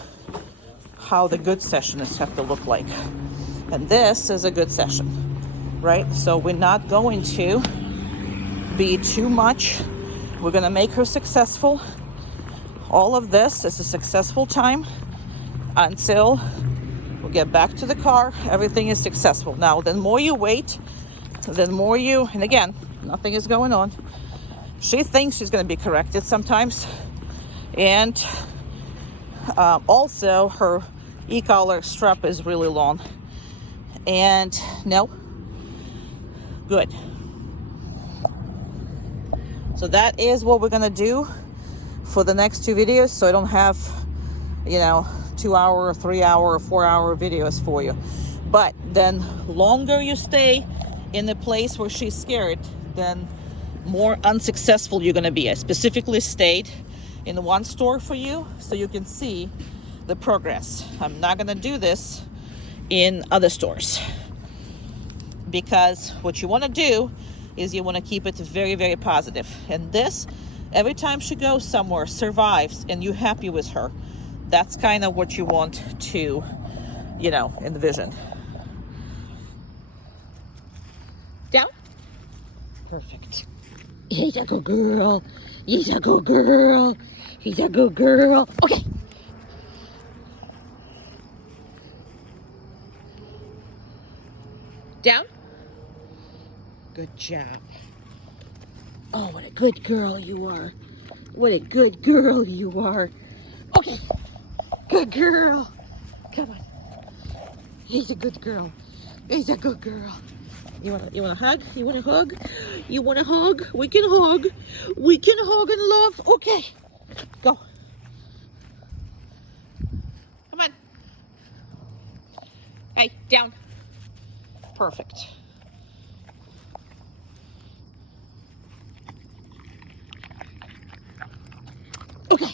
how the good sessionists have to look like. And this is a good session, right? So we're not going to be too much. We're gonna make her successful. All of this is a successful time until we get back to the car. Everything is successful. Now, the more you wait, and again, nothing is going on. She thinks she's gonna be corrected sometimes. And also her e-collar strap is really long. And no, good. So that is what we're gonna do for the next 2 videos, so I don't have, 2-hour, 3-hour, or 4-hour videos for you. But then longer you stay in the place where she's scared, then more unsuccessful you're gonna be. I specifically stayed in one store for you so you can see the progress. I'm not gonna do this in other stores, because what you want to do is you want to keep it very, very positive. And this, every time she goes somewhere, survives, and you're happy with her, that's kind of what you want to, envision. Down. Perfect. He's a good girl. He's a good girl. He's a good girl. Okay. Down. Good job. Oh, what a good girl you are. What a good girl you are. Okay. Good girl. Come on. He's a good girl. He's a good girl. You wanna hug? You wanna hug? You wanna hug? We can hug. We can hug and love. Okay. Go. Come on. Hey, down. Perfect. Okay.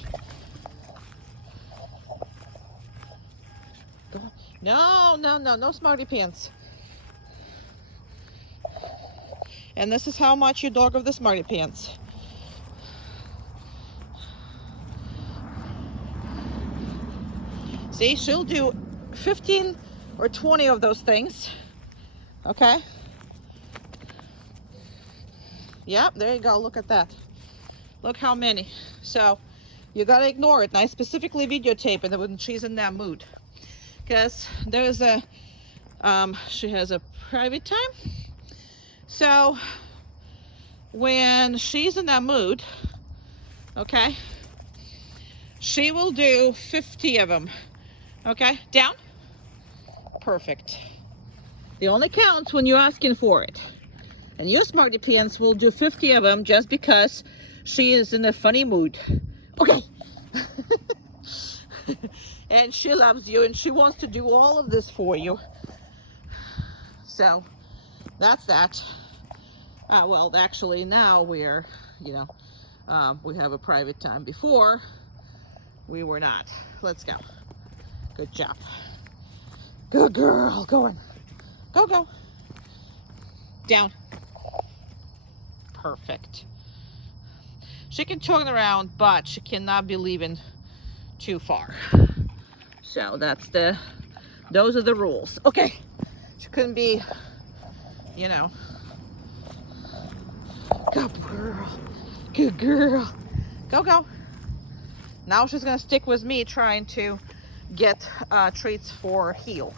Go. No smarty pants. And this is how much you dog of the smarty pants. See, she'll do 15 or 20 of those things. Okay. Yep, there you go. Look at that. Look how many. So you gotta ignore it. And I specifically videotape it when she's in that mood, because there's a she has a private time. So when she's in that mood, okay, she will do 50 of them. Okay, down. Perfect. It only counts when you're asking for it. And your smarty pants will do 50 of them just because she is in a funny mood. Okay. And she loves you and she wants to do all of this for you. So that's that. Well, actually now we're, we have a private time. Before we were not. Let's go. Good job. Good girl. Going. Go, go. Down. Perfect. She can turn around, but she cannot be leaving too far. So those are the rules. Okay. She couldn't be, Good girl. Good girl. Go, go. Now she's gonna stick with me trying to get treats for heel.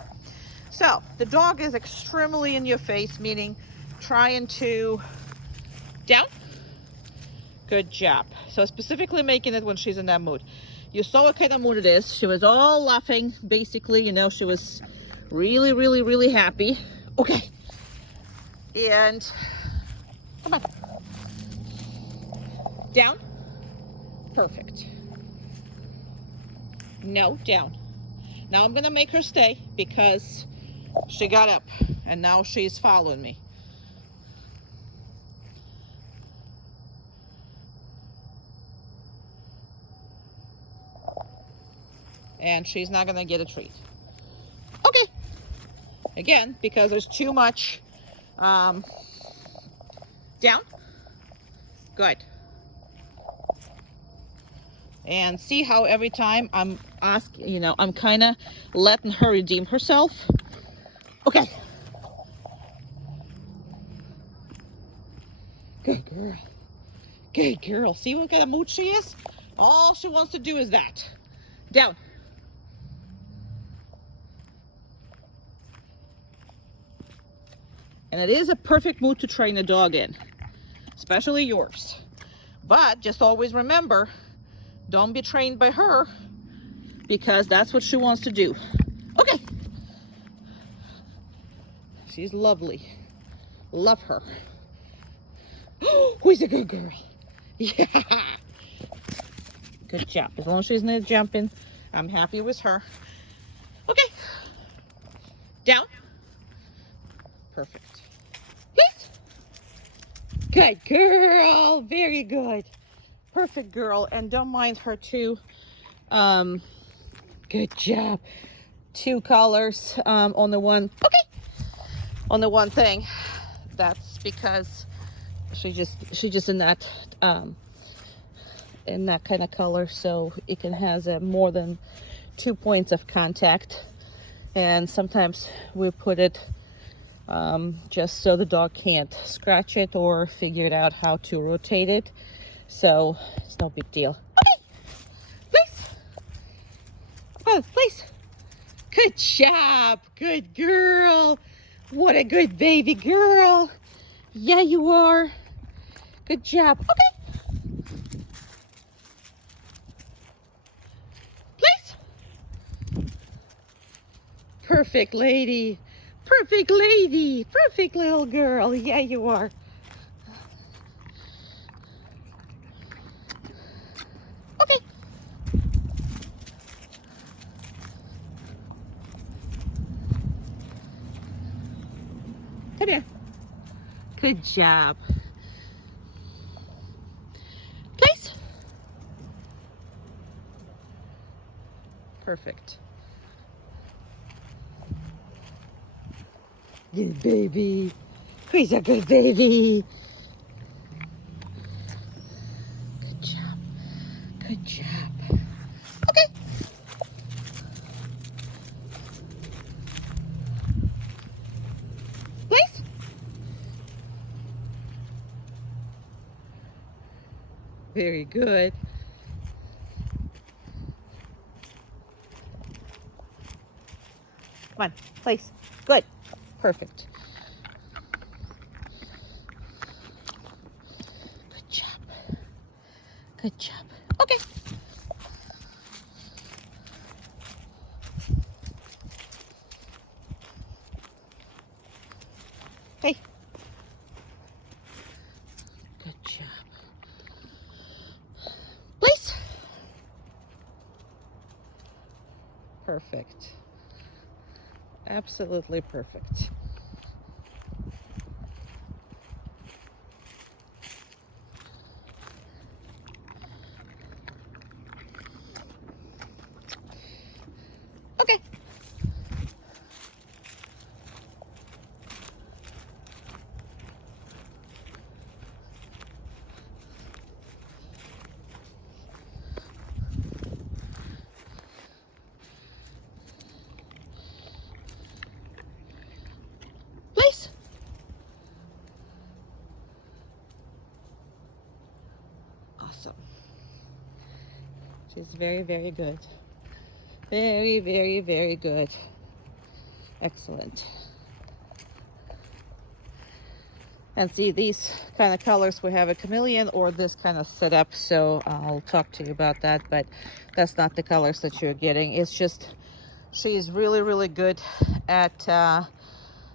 So the dog is extremely in your face, meaning trying to down. Good job. So specifically making it when she's in that mood. You saw what kind of mood it is. She was all laughing, basically, she was really, really, really happy. Okay. And come on. Down. Perfect. No, down. Now I'm gonna make her stay because she got up and now she's following me. And she's not gonna get a treat. Okay. Again, because there's too much down. Good. And see how every time I'm asking, I'm kind of letting her redeem herself. Okay. Good girl. Good girl. See what kind of mood she is? All she wants to do is that. Down. And it is a perfect mood to train a dog in, especially yours. But just always remember, Don't be trained by her, because that's what she wants to do. Okay. She's lovely. Love her. Who's a good girl? Yeah. Good job. As long as she's not jumping, I'm happy with her. Okay. Down. Perfect. Please. Good girl. Very good. Perfect girl. And don't mind her too. Good job. 2 colors on the one. Okay. On the one thing. That's because she's just in that kind of color, so it can has more than 2 points of contact. And sometimes we put it just so the dog can't scratch it or figure it out how to rotate it. So it's no big deal. Okay, please. Oh, please. Good job. Good girl. What a good baby girl. Yeah, you are. Good job. Okay. Please. Perfect lady. Perfect lady. Perfect little girl. Yeah, you are. Okay. Come here. Good job. Place. Perfect. Good baby. He's a good baby. Good job. Good job. Okay. Place. Very good. Come on, place. Good. Perfect. Good job. Good job. Okay. Hey. Good job. Place. Perfect. Absolutely perfect. Okay. Place. Awesome. She's very, very good. Very, very, very good. Excellent. And see, these kind of colors, we have a chameleon or this kind of setup, so I'll talk to you about that, but that's not the colors that you're getting. It's just she's really, really good at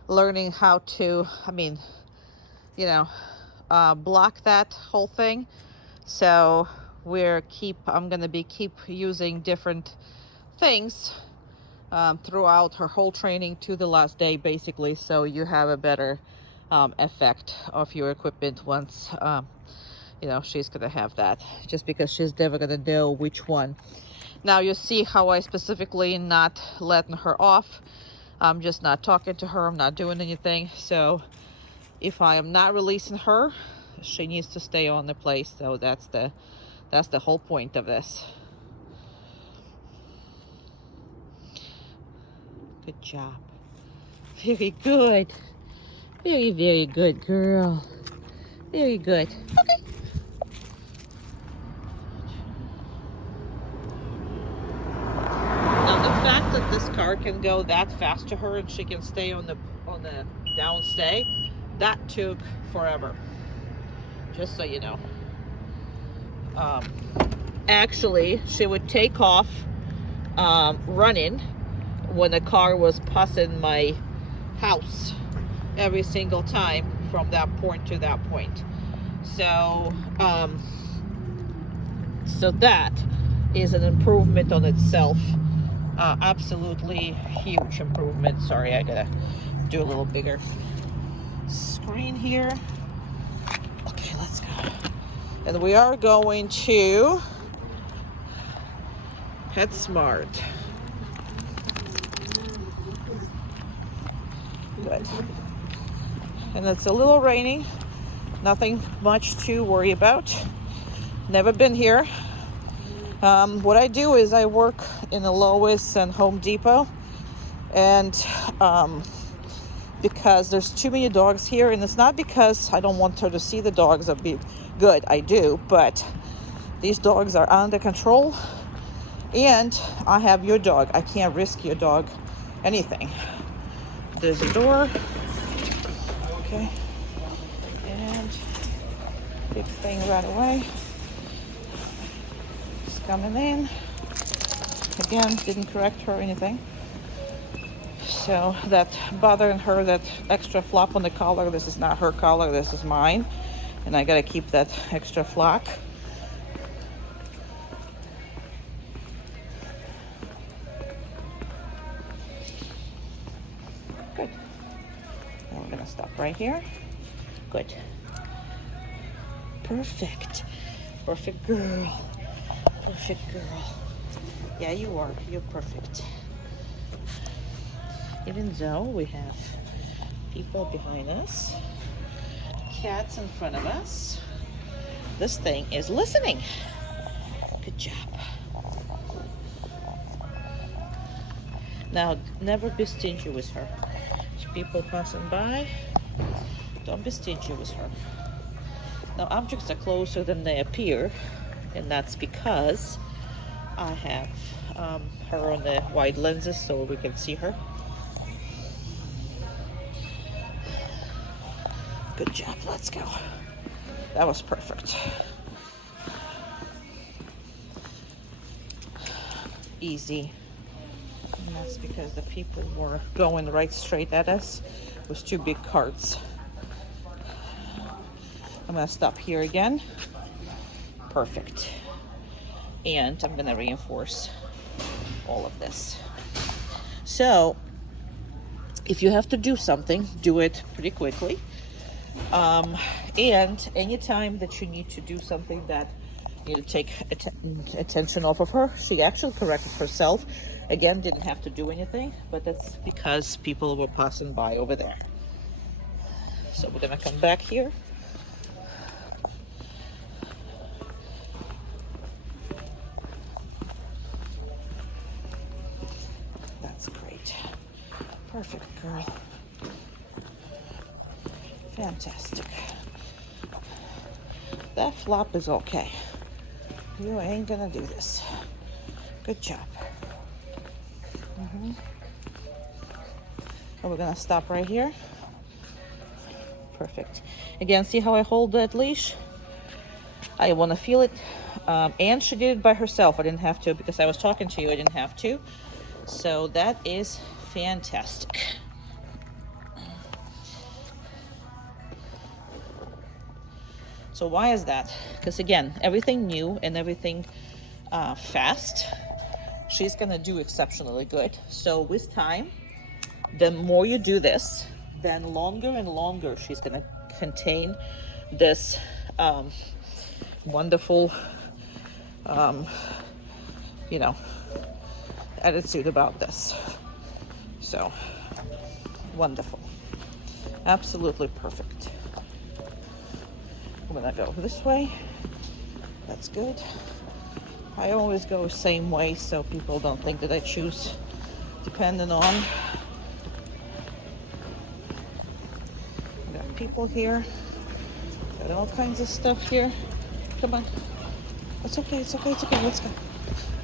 learning how to, block that whole thing. So I'm gonna be keep using different things throughout her whole training to the last day, basically, so you have a better effect of your equipment once she's gonna have that, just because she's never gonna know which one. Now you see how I specifically not letting her off. I'm just not talking to her, I'm not doing anything. So if I am not releasing her, she needs to stay on the place. So that's the whole point of this. Good job. Very good. Very, very good girl. Very good. Okay. Now the fact that this car can go that fast to her and she can stay on the downstay, that took forever. Just so you know. actually, she would take off running when a car was passing my house every single time from that point to that point. So so that is an improvement on itself. Absolutely huge improvement. Sorry, I gotta do a little bigger screen here. Okay, let's go. And we are going to PetSmart. Good. And it's a little rainy. Nothing much to worry about. Never been here. What I do is I work in a Lowe's and Home Depot, and because there's too many dogs here, and it's not because I don't want her to see the dogs or be good, I do, but these dogs are under control, and I have your dog. I can't risk your dog anything. There's a door. Okay. And big thing right away. It's coming in. Again, didn't correct her or anything. So that bothering her, that extra flap on the collar, this is not her collar, this is mine. And I gotta keep that extra flap. Good. Now we're gonna stop right here. Good. Perfect. Perfect girl. Perfect girl. Yeah, you are. You're perfect. Even though we have people behind us, cats in front of us, this thing is listening. Good job. Now, never be stingy with her. People passing by, don't be stingy with her. Now, objects are closer than they appear, and that's because I have her on the wide lenses so we can see her. Good job, let's go. That was perfect. Easy. And that's because the people were going right straight at us with two big carts. I'm gonna stop here again. Perfect. And I'm gonna reinforce all of this. So, if you have to do something, do it pretty quickly. And anytime that you need to do something that you need to take attention off of her, she actually corrected herself. Again, didn't have to do anything, but that's because people were passing by over there. So we're gonna come back here. That's great. Perfect, girl. Fantastic. That flop is okay. You ain't gonna do this. Good job. And we're gonna stop right here. Perfect. Again, see how I hold that leash? I want to feel it. And she did it by herself. I didn't have to because I was talking to you. I didn't have to. So that is fantastic. So why is that? Because again, everything new and everything fast, she's gonna do exceptionally good. So with time, the more you do this, then longer and longer she's gonna contain this wonderful, attitude about this. So wonderful, absolutely perfect. I'm gonna go this way. That's good. I always go same way so people don't think that I choose depending on. Got people here. Got all kinds of stuff here. Come on. It's okay, it's okay, it's okay. Let's go.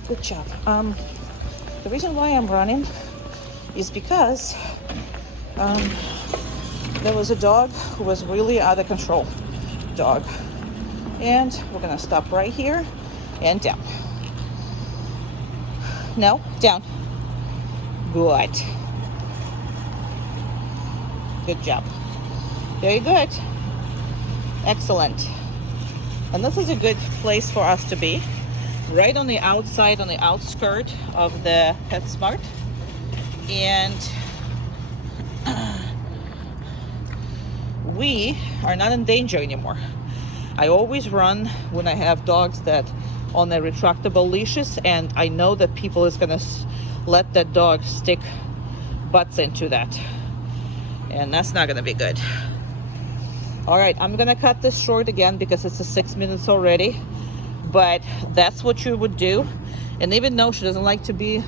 Good job. The reason why I'm running is because there was a dog who was really out of control. Dog. And we're gonna stop right here. And down. No, down. Good. Good job. Very good. Excellent. And this is a good place for us to be. Right on the outside, on the outskirt of the PetSmart. And we are not in danger anymore. I always run when I have dogs that on the retractable leashes, and I know that people is gonna let that dog stick butts into that, and that's not gonna be good. All right, I'm gonna cut this short again because it's 6 minutes already, but that's what you would do. And even though she doesn't like to be,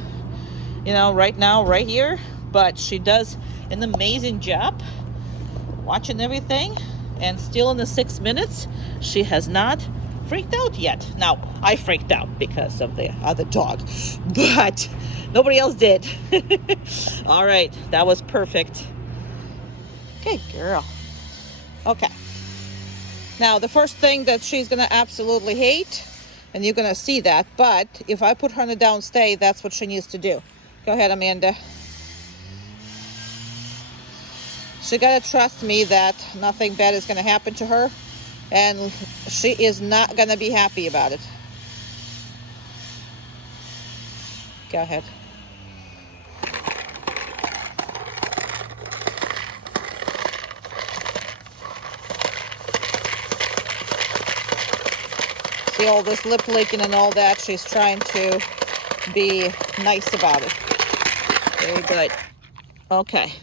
you know, right now, right here, but she does an amazing job watching everything, and still in the 6 minutes, she has not freaked out yet. Now, I freaked out because of the other dog, but nobody else did. All right, that was perfect. Good girl. Okay. Now, the first thing that she's gonna absolutely hate, and you're gonna see that, but if I put her on the down stay, that's what she needs to do. Go ahead, Amanda. She gotta trust me that nothing bad is gonna happen to her, and she is not gonna be happy about it. Go ahead. See all this lip licking and all that? She's trying to be nice about it. Very good. Okay.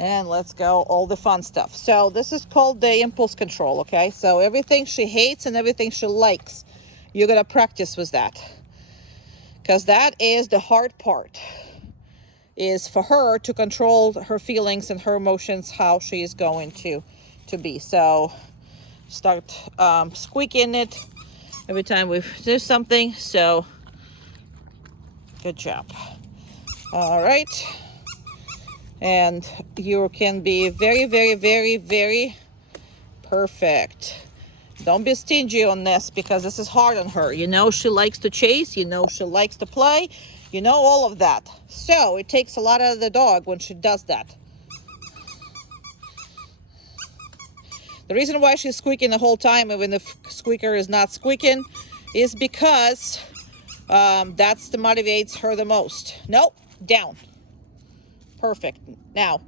And let's go all the fun stuff. So this is called the impulse control, okay? So everything she hates and everything she likes, you're gonna practice with that. Because that is the hard part, is for her to control her feelings and her emotions, how she is going to be. So start squeaking it every time we do something. So good job. All right. And you can be very, very, very, very perfect. Don't be stingy on this because this is hard on her. You know she likes to chase. You know she likes to play. You know all of that. So it takes a lot out of the dog when she does that. The reason why she's squeaking the whole time, even if squeaker is not squeaking, is because that's the motivates her the most. Nope, down. Perfect. Now,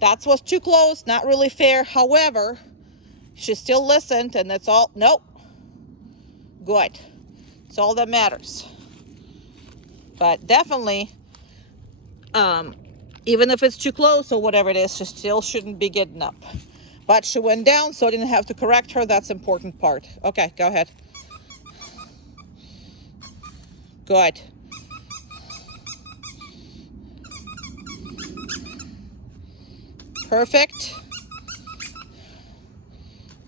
that was too close, not really fair. However, she still listened, and that's all. Nope. Good. It's all that matters. But definitely, even if it's too close or whatever it is, she still shouldn't be getting up. But she went down, so I didn't have to correct her. That's the important part. Okay, go ahead. Good. Perfect.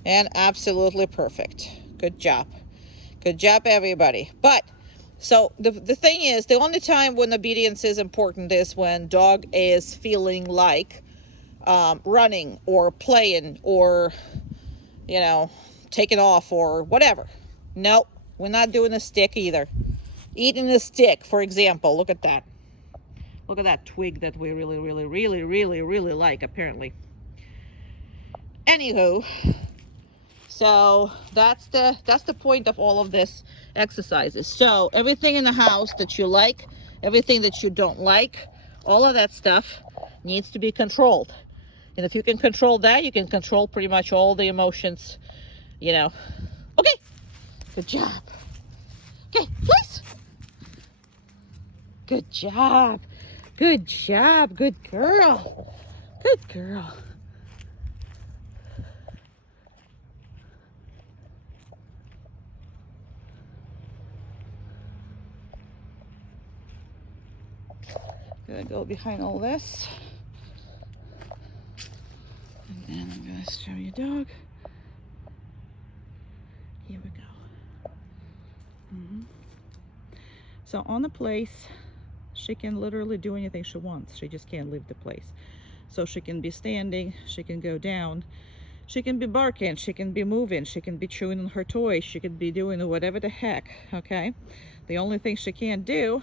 And absolutely perfect. Good job. Good job, everybody. But, so the thing is, the only time when obedience is important is when dog is feeling like running or playing or, you know, taking off or whatever. Nope, we're not doing a stick either. Eating a stick, for example, look at that. Look at that twig that we really, really, really, really, really like, apparently. Anywho, so that's the point of all of this exercises. So everything in the house that you like, everything that you don't like, all of that stuff needs to be controlled. And if you can control that, you can control pretty much all the emotions, you know. Okay, good job. Okay, please. Good job. Good job. Good girl. Good girl. Gonna go behind all this. And then I'm gonna show you dog. Here we go. So on the place, she can literally do anything she wants. She just can't leave the place. So she can be standing, she can go down, She can be barking, she can be moving, she can be chewing on her toys, she can be doing whatever the heck, okay? The only thing she can't do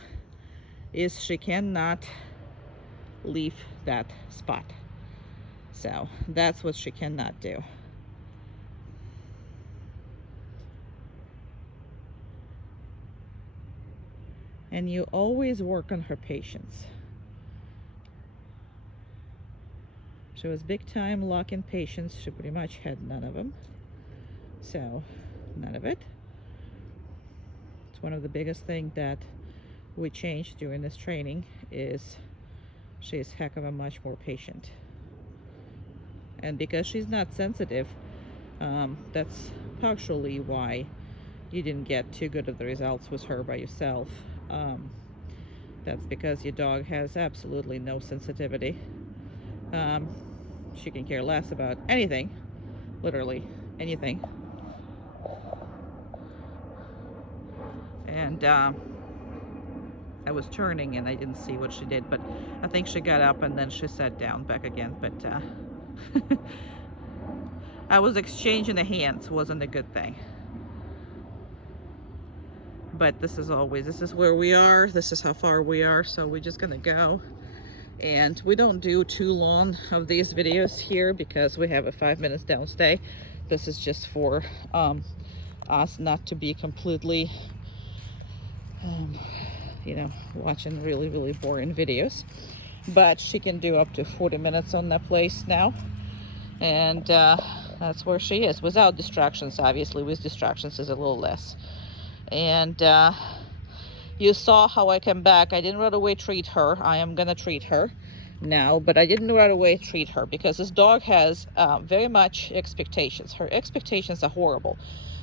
is she cannot leave that spot. So that's what she cannot do. And you always work on her patience. She was big time locking patience. She pretty much had none of them. So, none of it. It's one of the biggest things that we changed during this training is she's heck of a much more patient. And because she's not sensitive, that's partially why you didn't get too good of the results with her by yourself. That's because your dog has absolutely no sensitivity. She can care less about anything, literally anything. And I was turning and I didn't see what she did, but I think she got up and then she sat down back again. But I was exchanging the hands, wasn't a good thing. But this is where we are, this is how far we are, so we're just gonna go. And we don't do too long of these videos here because we have a 5 minutes downstay. This is just for us not to be completely you know, watching really boring videos. But she can do up to 40 minutes on that place now, and that's where she is, without distractions. Obviously with distractions is a little less. And you saw how I came back. I didn't right away treat her. I am gonna treat her now, but I didn't right away treat her because this dog has very much expectations. Her expectations are horrible.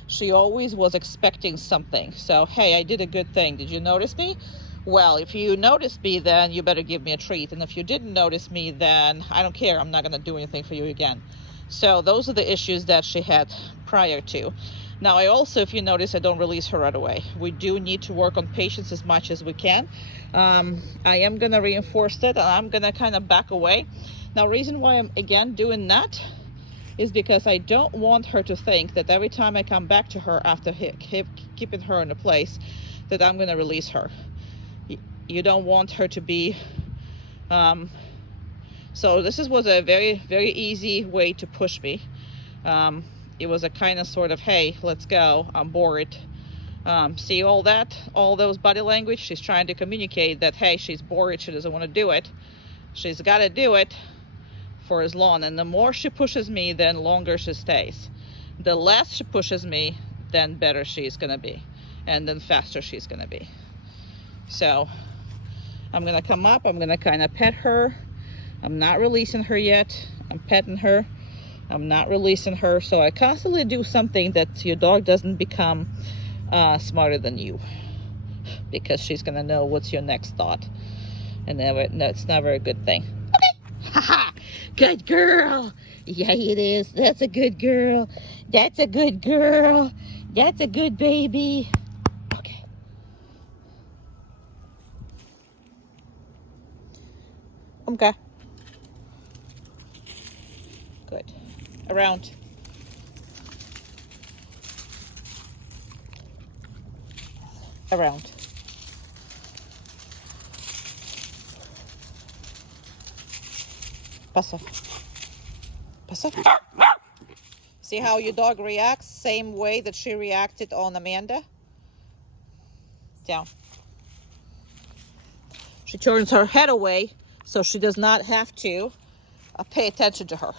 She always was expecting something. So, hey, I did a good thing. Did you notice me? Well, if you noticed me, then you better give me a treat. And if you didn't notice me, then I don't care. I'm not going to do anything for you again. So those are the issues that she had prior to. Now, I also, if you notice, I don't release her right away. We do need to work on patience as much as we can. I am going to reinforce that, and I'm going to kind of back away. Now, reason why I'm, again, doing that is because I don't want her to think that every time I come back to her after keeping her in a place, that I'm going to release her. You don't want her to be... So this was a very easy way to push me. It was a kind of sort of, hey, let's go, I'm bored. See all those body language? She's trying to communicate that, hey, she's bored, she doesn't want to do it. She's got to do it for as long. And the more she pushes me, then longer she stays. The less she pushes me, then better she's going to be. And then faster she's going to be. So I'm going to come up, I'm going to kind of pet her. I'm not releasing her yet. I'm petting her. I'm not releasing her. So I constantly do something that your dog doesn't become smarter than you, because she's gonna know what's your next thought, and it's never a good thing. Okay, haha, good girl. Yeah, it is. That's a good girl. That's a good girl. That's a good baby. Okay. Okay. Good. Around. Around. Pass off. Pass off. See how your dog reacts? Same way that she reacted on Amanda. Down. She turns her head away so she does not have to pay attention to her.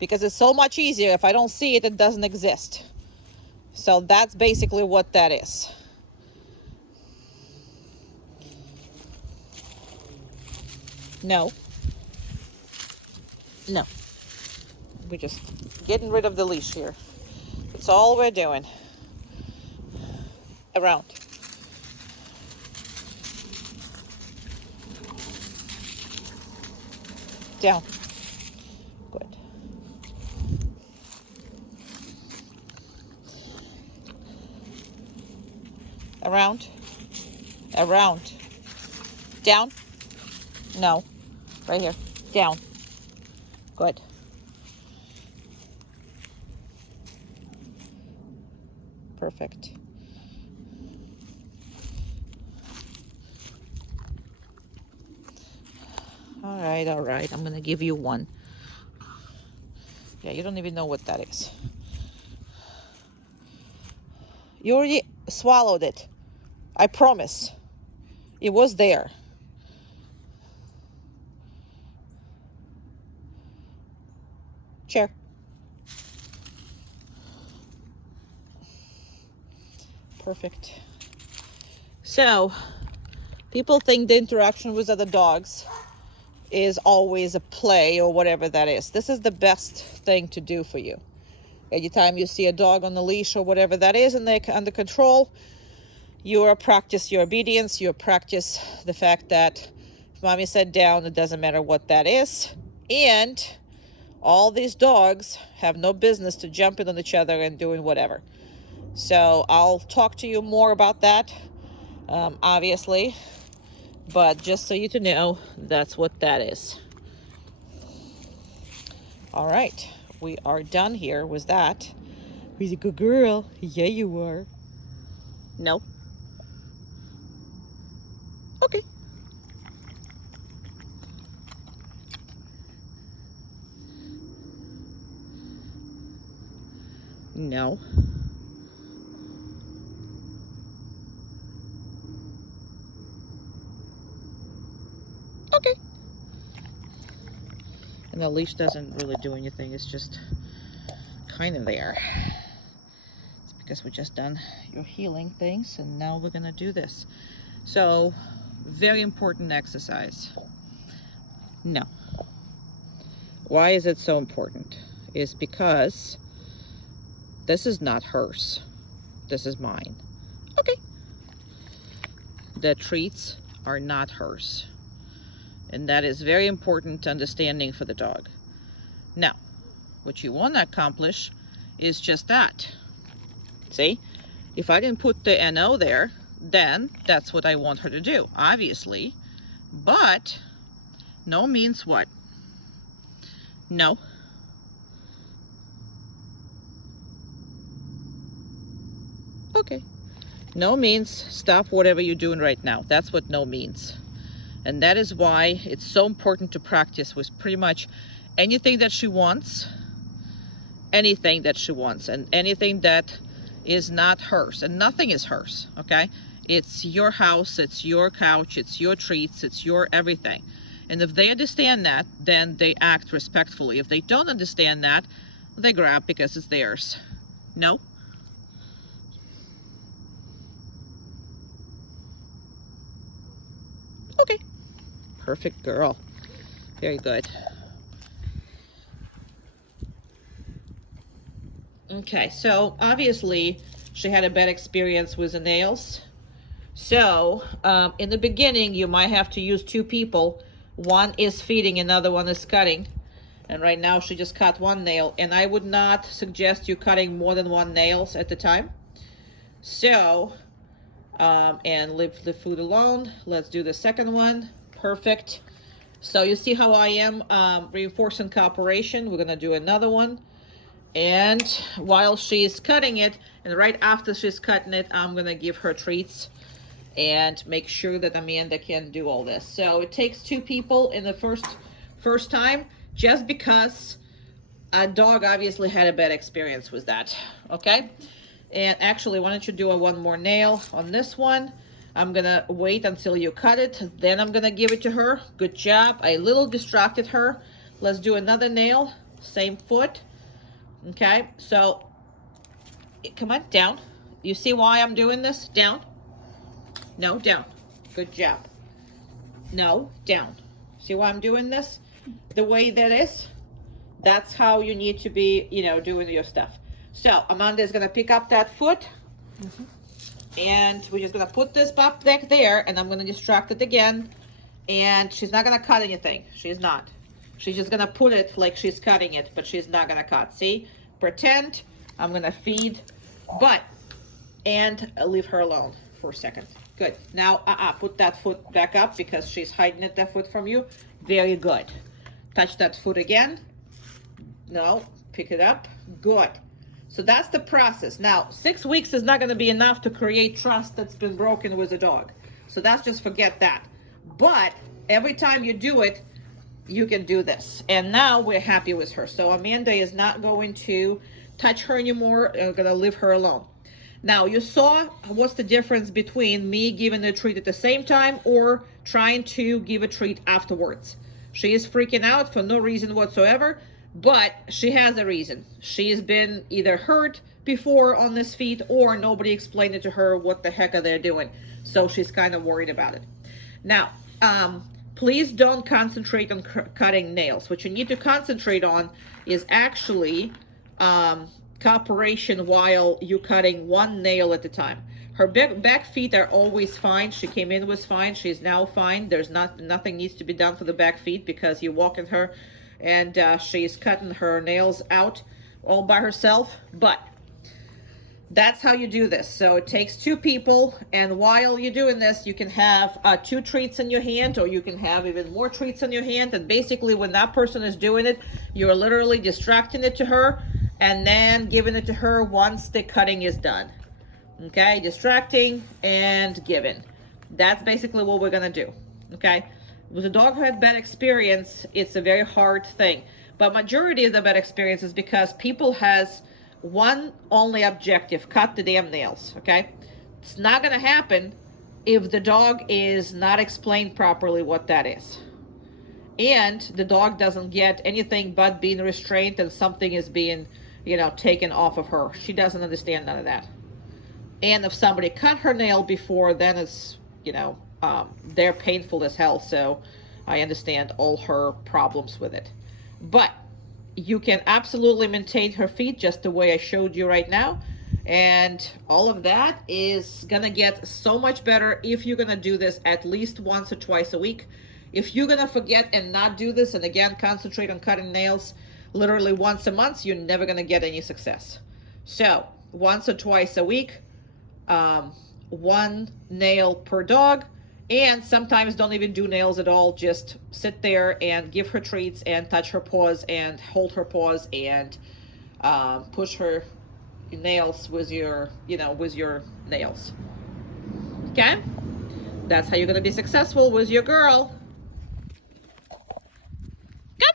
Because it's so much easier. If I don't see it, it doesn't exist. So that's basically what that is. No. No. We're just getting rid of the leash here. That's all we're doing. Around. Down. Good. Around. Around. Down. No. Right here. Down. Good. Perfect. All right. I'm gonna give you one. Yeah, you don't even know what that is. You already swallowed it. I promise. It was there. Chair. Perfect. So, people think the interaction with other dogs is always a play or whatever that is. This is the best thing to do for you. Anytime you see a dog on the leash or whatever that is and they're under control, you practice your obedience. You practice the fact that if mommy said down, it doesn't matter what that is. And all these dogs have no business to jumping on each other and doing whatever. So I'll talk to you more about that, obviously. But just so you to know, that's what that is. All right, we are done here with that. He's a good girl. Yeah, you are. No. Okay. No. Okay. And the leash doesn't really do anything. It's just kind of there. It's because we just done your healing things and now we're gonna do this. So, very important exercise. No. Why is it so important? Is because this is not hers. This is mine. Okay. The treats are not hers. And that is very important understanding for the dog. Now, what you want to accomplish is just that. See, if I didn't put the NO there, then that's what I want her to do, obviously. But no means what? No. Okay. No means stop whatever you're doing right now. That's what no means. And that is why it's so important to practice with pretty much anything that she wants, and anything that is not hers. And nothing is hers, okay? It's your house, it's your couch, it's your treats, it's your everything. And if they understand that, then they act respectfully. If they don't understand that, they grab because it's theirs. No? Okay. Perfect girl. Very good. Okay, so obviously she had a bad experience with the nails. So in the beginning, you might have to use two people. One is feeding, another one is cutting. And right now she just cut one nail. And I would not suggest you cutting more than one nails at the time. So, and leave the food alone. Let's do the second one. Perfect. So you see how I am reinforcing cooperation. We're gonna do another one. And while she's cutting it, and right after she's cutting it, I'm gonna give her treats and make sure that Amanda can do all this. So it takes two people in the first time, just because a dog obviously had a bad experience with that, okay? And actually, why don't you do one more nail on this one? I'm gonna wait until you cut it, then I'm gonna give it to her. Good job. I a little distracted her. Let's do another nail, same foot. Okay, so come on, down. You see why I'm doing this? Down. No, down. Good job. No, down. See why I'm doing this? The way that is? That's how you need to be, doing your stuff. So Amanda is gonna pick up that foot. And we're just gonna put this back there, and I'm gonna distract it again. And she's not gonna cut anything. She's not. She's just gonna put it like she's cutting it, but she's not gonna cut. See? Pretend I'm gonna feed, and leave her alone for a second. Good. Now, put that foot back up because she's hiding that foot from you. Very good. Touch that foot again. No, pick it up. Good. So that's the process. Now, 6 weeks is not going to be enough to create trust that's been broken with a dog. So that's just forget that. But every time you do it, you can do this. And now we're happy with her. So Amanda is not going to touch her anymore. We're going to leave her alone. Now, you saw what's the difference between me giving a treat at the same time or trying to give a treat afterwards. She is freaking out for no reason whatsoever, but she has a reason. She's been either hurt before on this feet or nobody explained it to her what the heck are they doing. So she's kind of worried about it. Now, please don't concentrate on cutting nails. What you need to concentrate on is actually cooperation while you're cutting one nail at a time. Her back feet are always fine. She came in was fine. She's now fine. There's nothing needs to be done for the back feet because you're walking her and she's cutting her nails out all by herself. But that's how you do this. So it takes 2 people, and while you're doing this, you can have 2 treats in your hand, or you can have even more treats in your hand. And basically, when that person is doing it, you're literally distracting it to her and then giving it to her once the cutting is done. Okay, distracting and giving. That's basically what we're gonna do. Okay, with a dog who had bad experience, it's a very hard thing. But majority of the bad experience is because people has one only objective: cut the damn nails. Okay, it's not gonna happen if the dog is not explained properly what that is, and the dog doesn't get anything but being restrained and something is being, taken off of her. She doesn't understand none of that. And if somebody cut her nail before, then it's, they're painful as hell. So I understand all her problems with it. But you can absolutely maintain her feet just the way I showed you right now. And all of that is going to get so much better if you're going to do this at least once or twice a week. If you're going to forget and not do this, and again, concentrate on cutting nails literally once a month, you're never going to get any success. So once or twice a week, 1 nail per dog, and sometimes don't even do nails at all. Just sit there and give her treats and touch her paws and hold her paws and push her nails with your nails. Okay? That's how you're going to be successful with your girl. Good.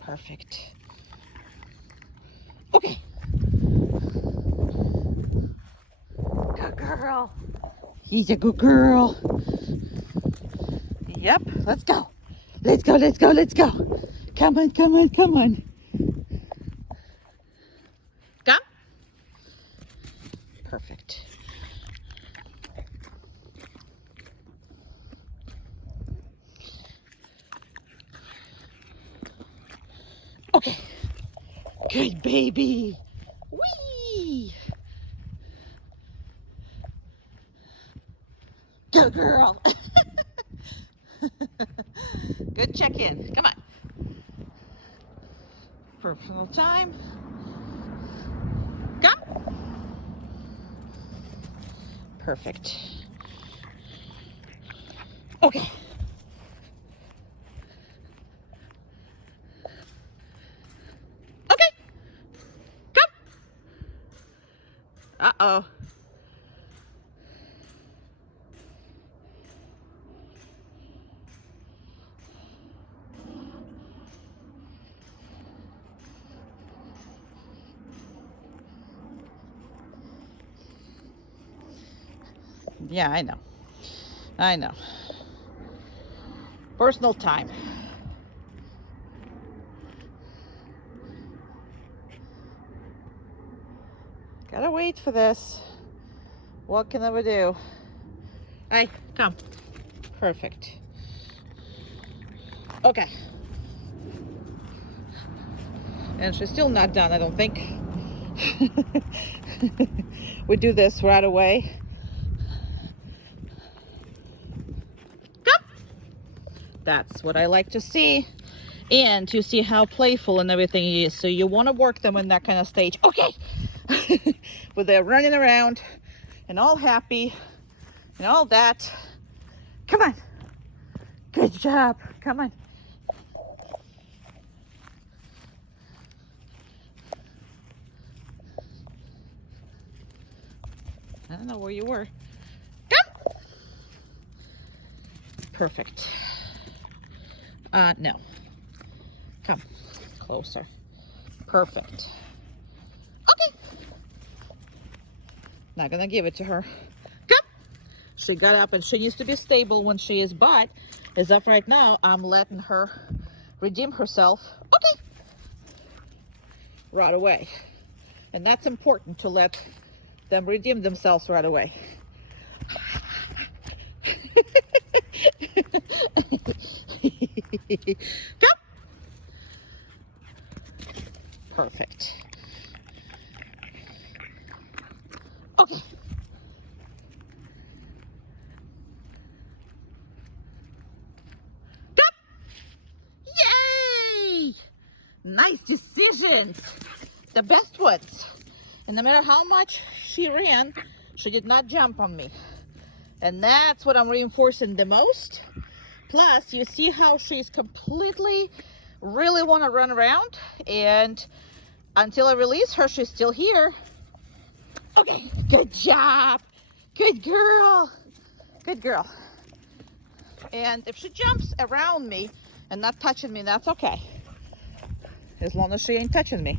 Perfect. Okay. Good girl. He's a good girl. Yep, let's go. Let's go, let's go, let's go. Come on, come on, come on. Come. Perfect. Okay. Good baby. Whee! Good girl. Good check-in. Come on. Personal time. Come. Perfect. Okay. Okay. Come. Uh-oh. Yeah, I know. I know. Personal time. Gotta wait for this. What can I do? Hey, come. Perfect. Okay. And she's still not done, I don't think. We do this right away. That's what I like to see. And you see how playful and everything is. So you want to work them in that kind of stage. Okay. Where they're running around and all happy and all that. Come on. Good job. Come on. I don't know where you were. Come. Perfect. No. Come. Closer. Perfect. Okay. Not gonna give it to her. Come. She got up and she needs to be stable when she is, but as of right now, I'm letting her redeem herself. Okay. Right away. And that's important, to let them redeem themselves right away. Come. Perfect. Okay. Come. Yay! Nice decisions. The best ones. And no matter how much she ran, she did not jump on me. And that's what I'm reinforcing the most. Plus, you see how she's completely really want to run around, and until I release her, she's still here. Okay, good job. Good girl. Good girl. And if she jumps around me and not touching me, that's okay. As long as she ain't touching me.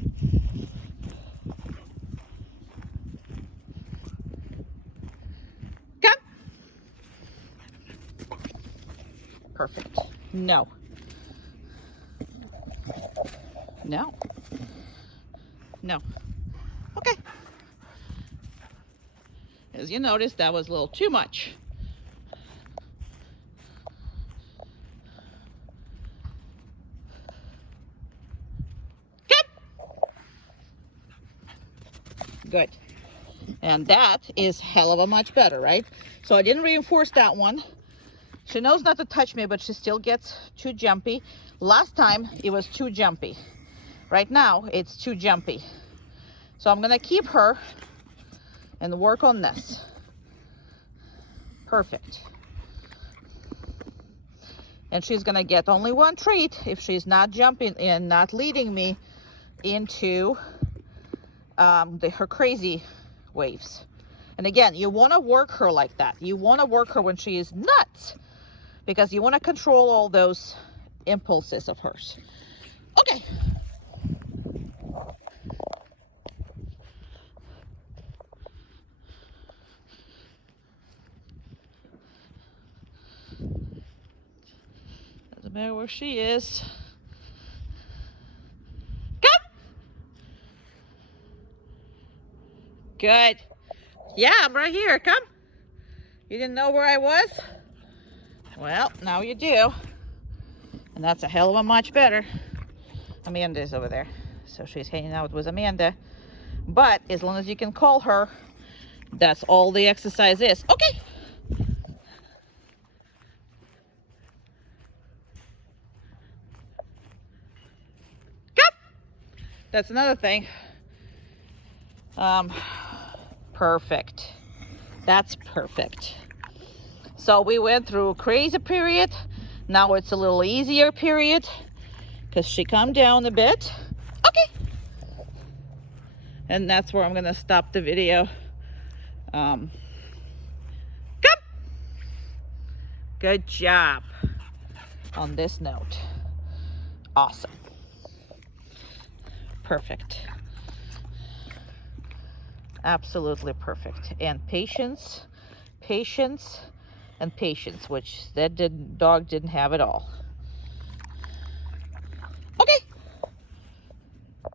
Come. Perfect. No. No. No. Okay. As you noticed, that was a little too much. Good. And that is hell of a much better, right? So I didn't reinforce that one. She knows not to touch me, but she still gets too jumpy. Last time it was too jumpy. Right now it's too jumpy. So I'm gonna keep her and work on this. Perfect. And she's gonna get only one treat if she's not jumping and not leading me into her crazy waves. And again, you want to work her like that. You want to work her when she is nuts, because you want to control all those impulses of hers. Okay. Doesn't matter where she is. Good. Yeah, I'm right here. Come. You didn't know where I was? Well, now you do. And that's a hell of a much better. Amanda's over there. So she's hanging out with Amanda. But as long as you can call her, that's all the exercise is. Okay. Come. That's another thing. Perfect. That's perfect. So we went through a crazy period. Now it's a little easier period because she calmed down a bit. Okay. And that's where I'm gonna stop the video. Come. Good job on this note. Awesome. Perfect. Absolutely perfect. And patience, patience, and patience, which that dog didn't have at all. Okay.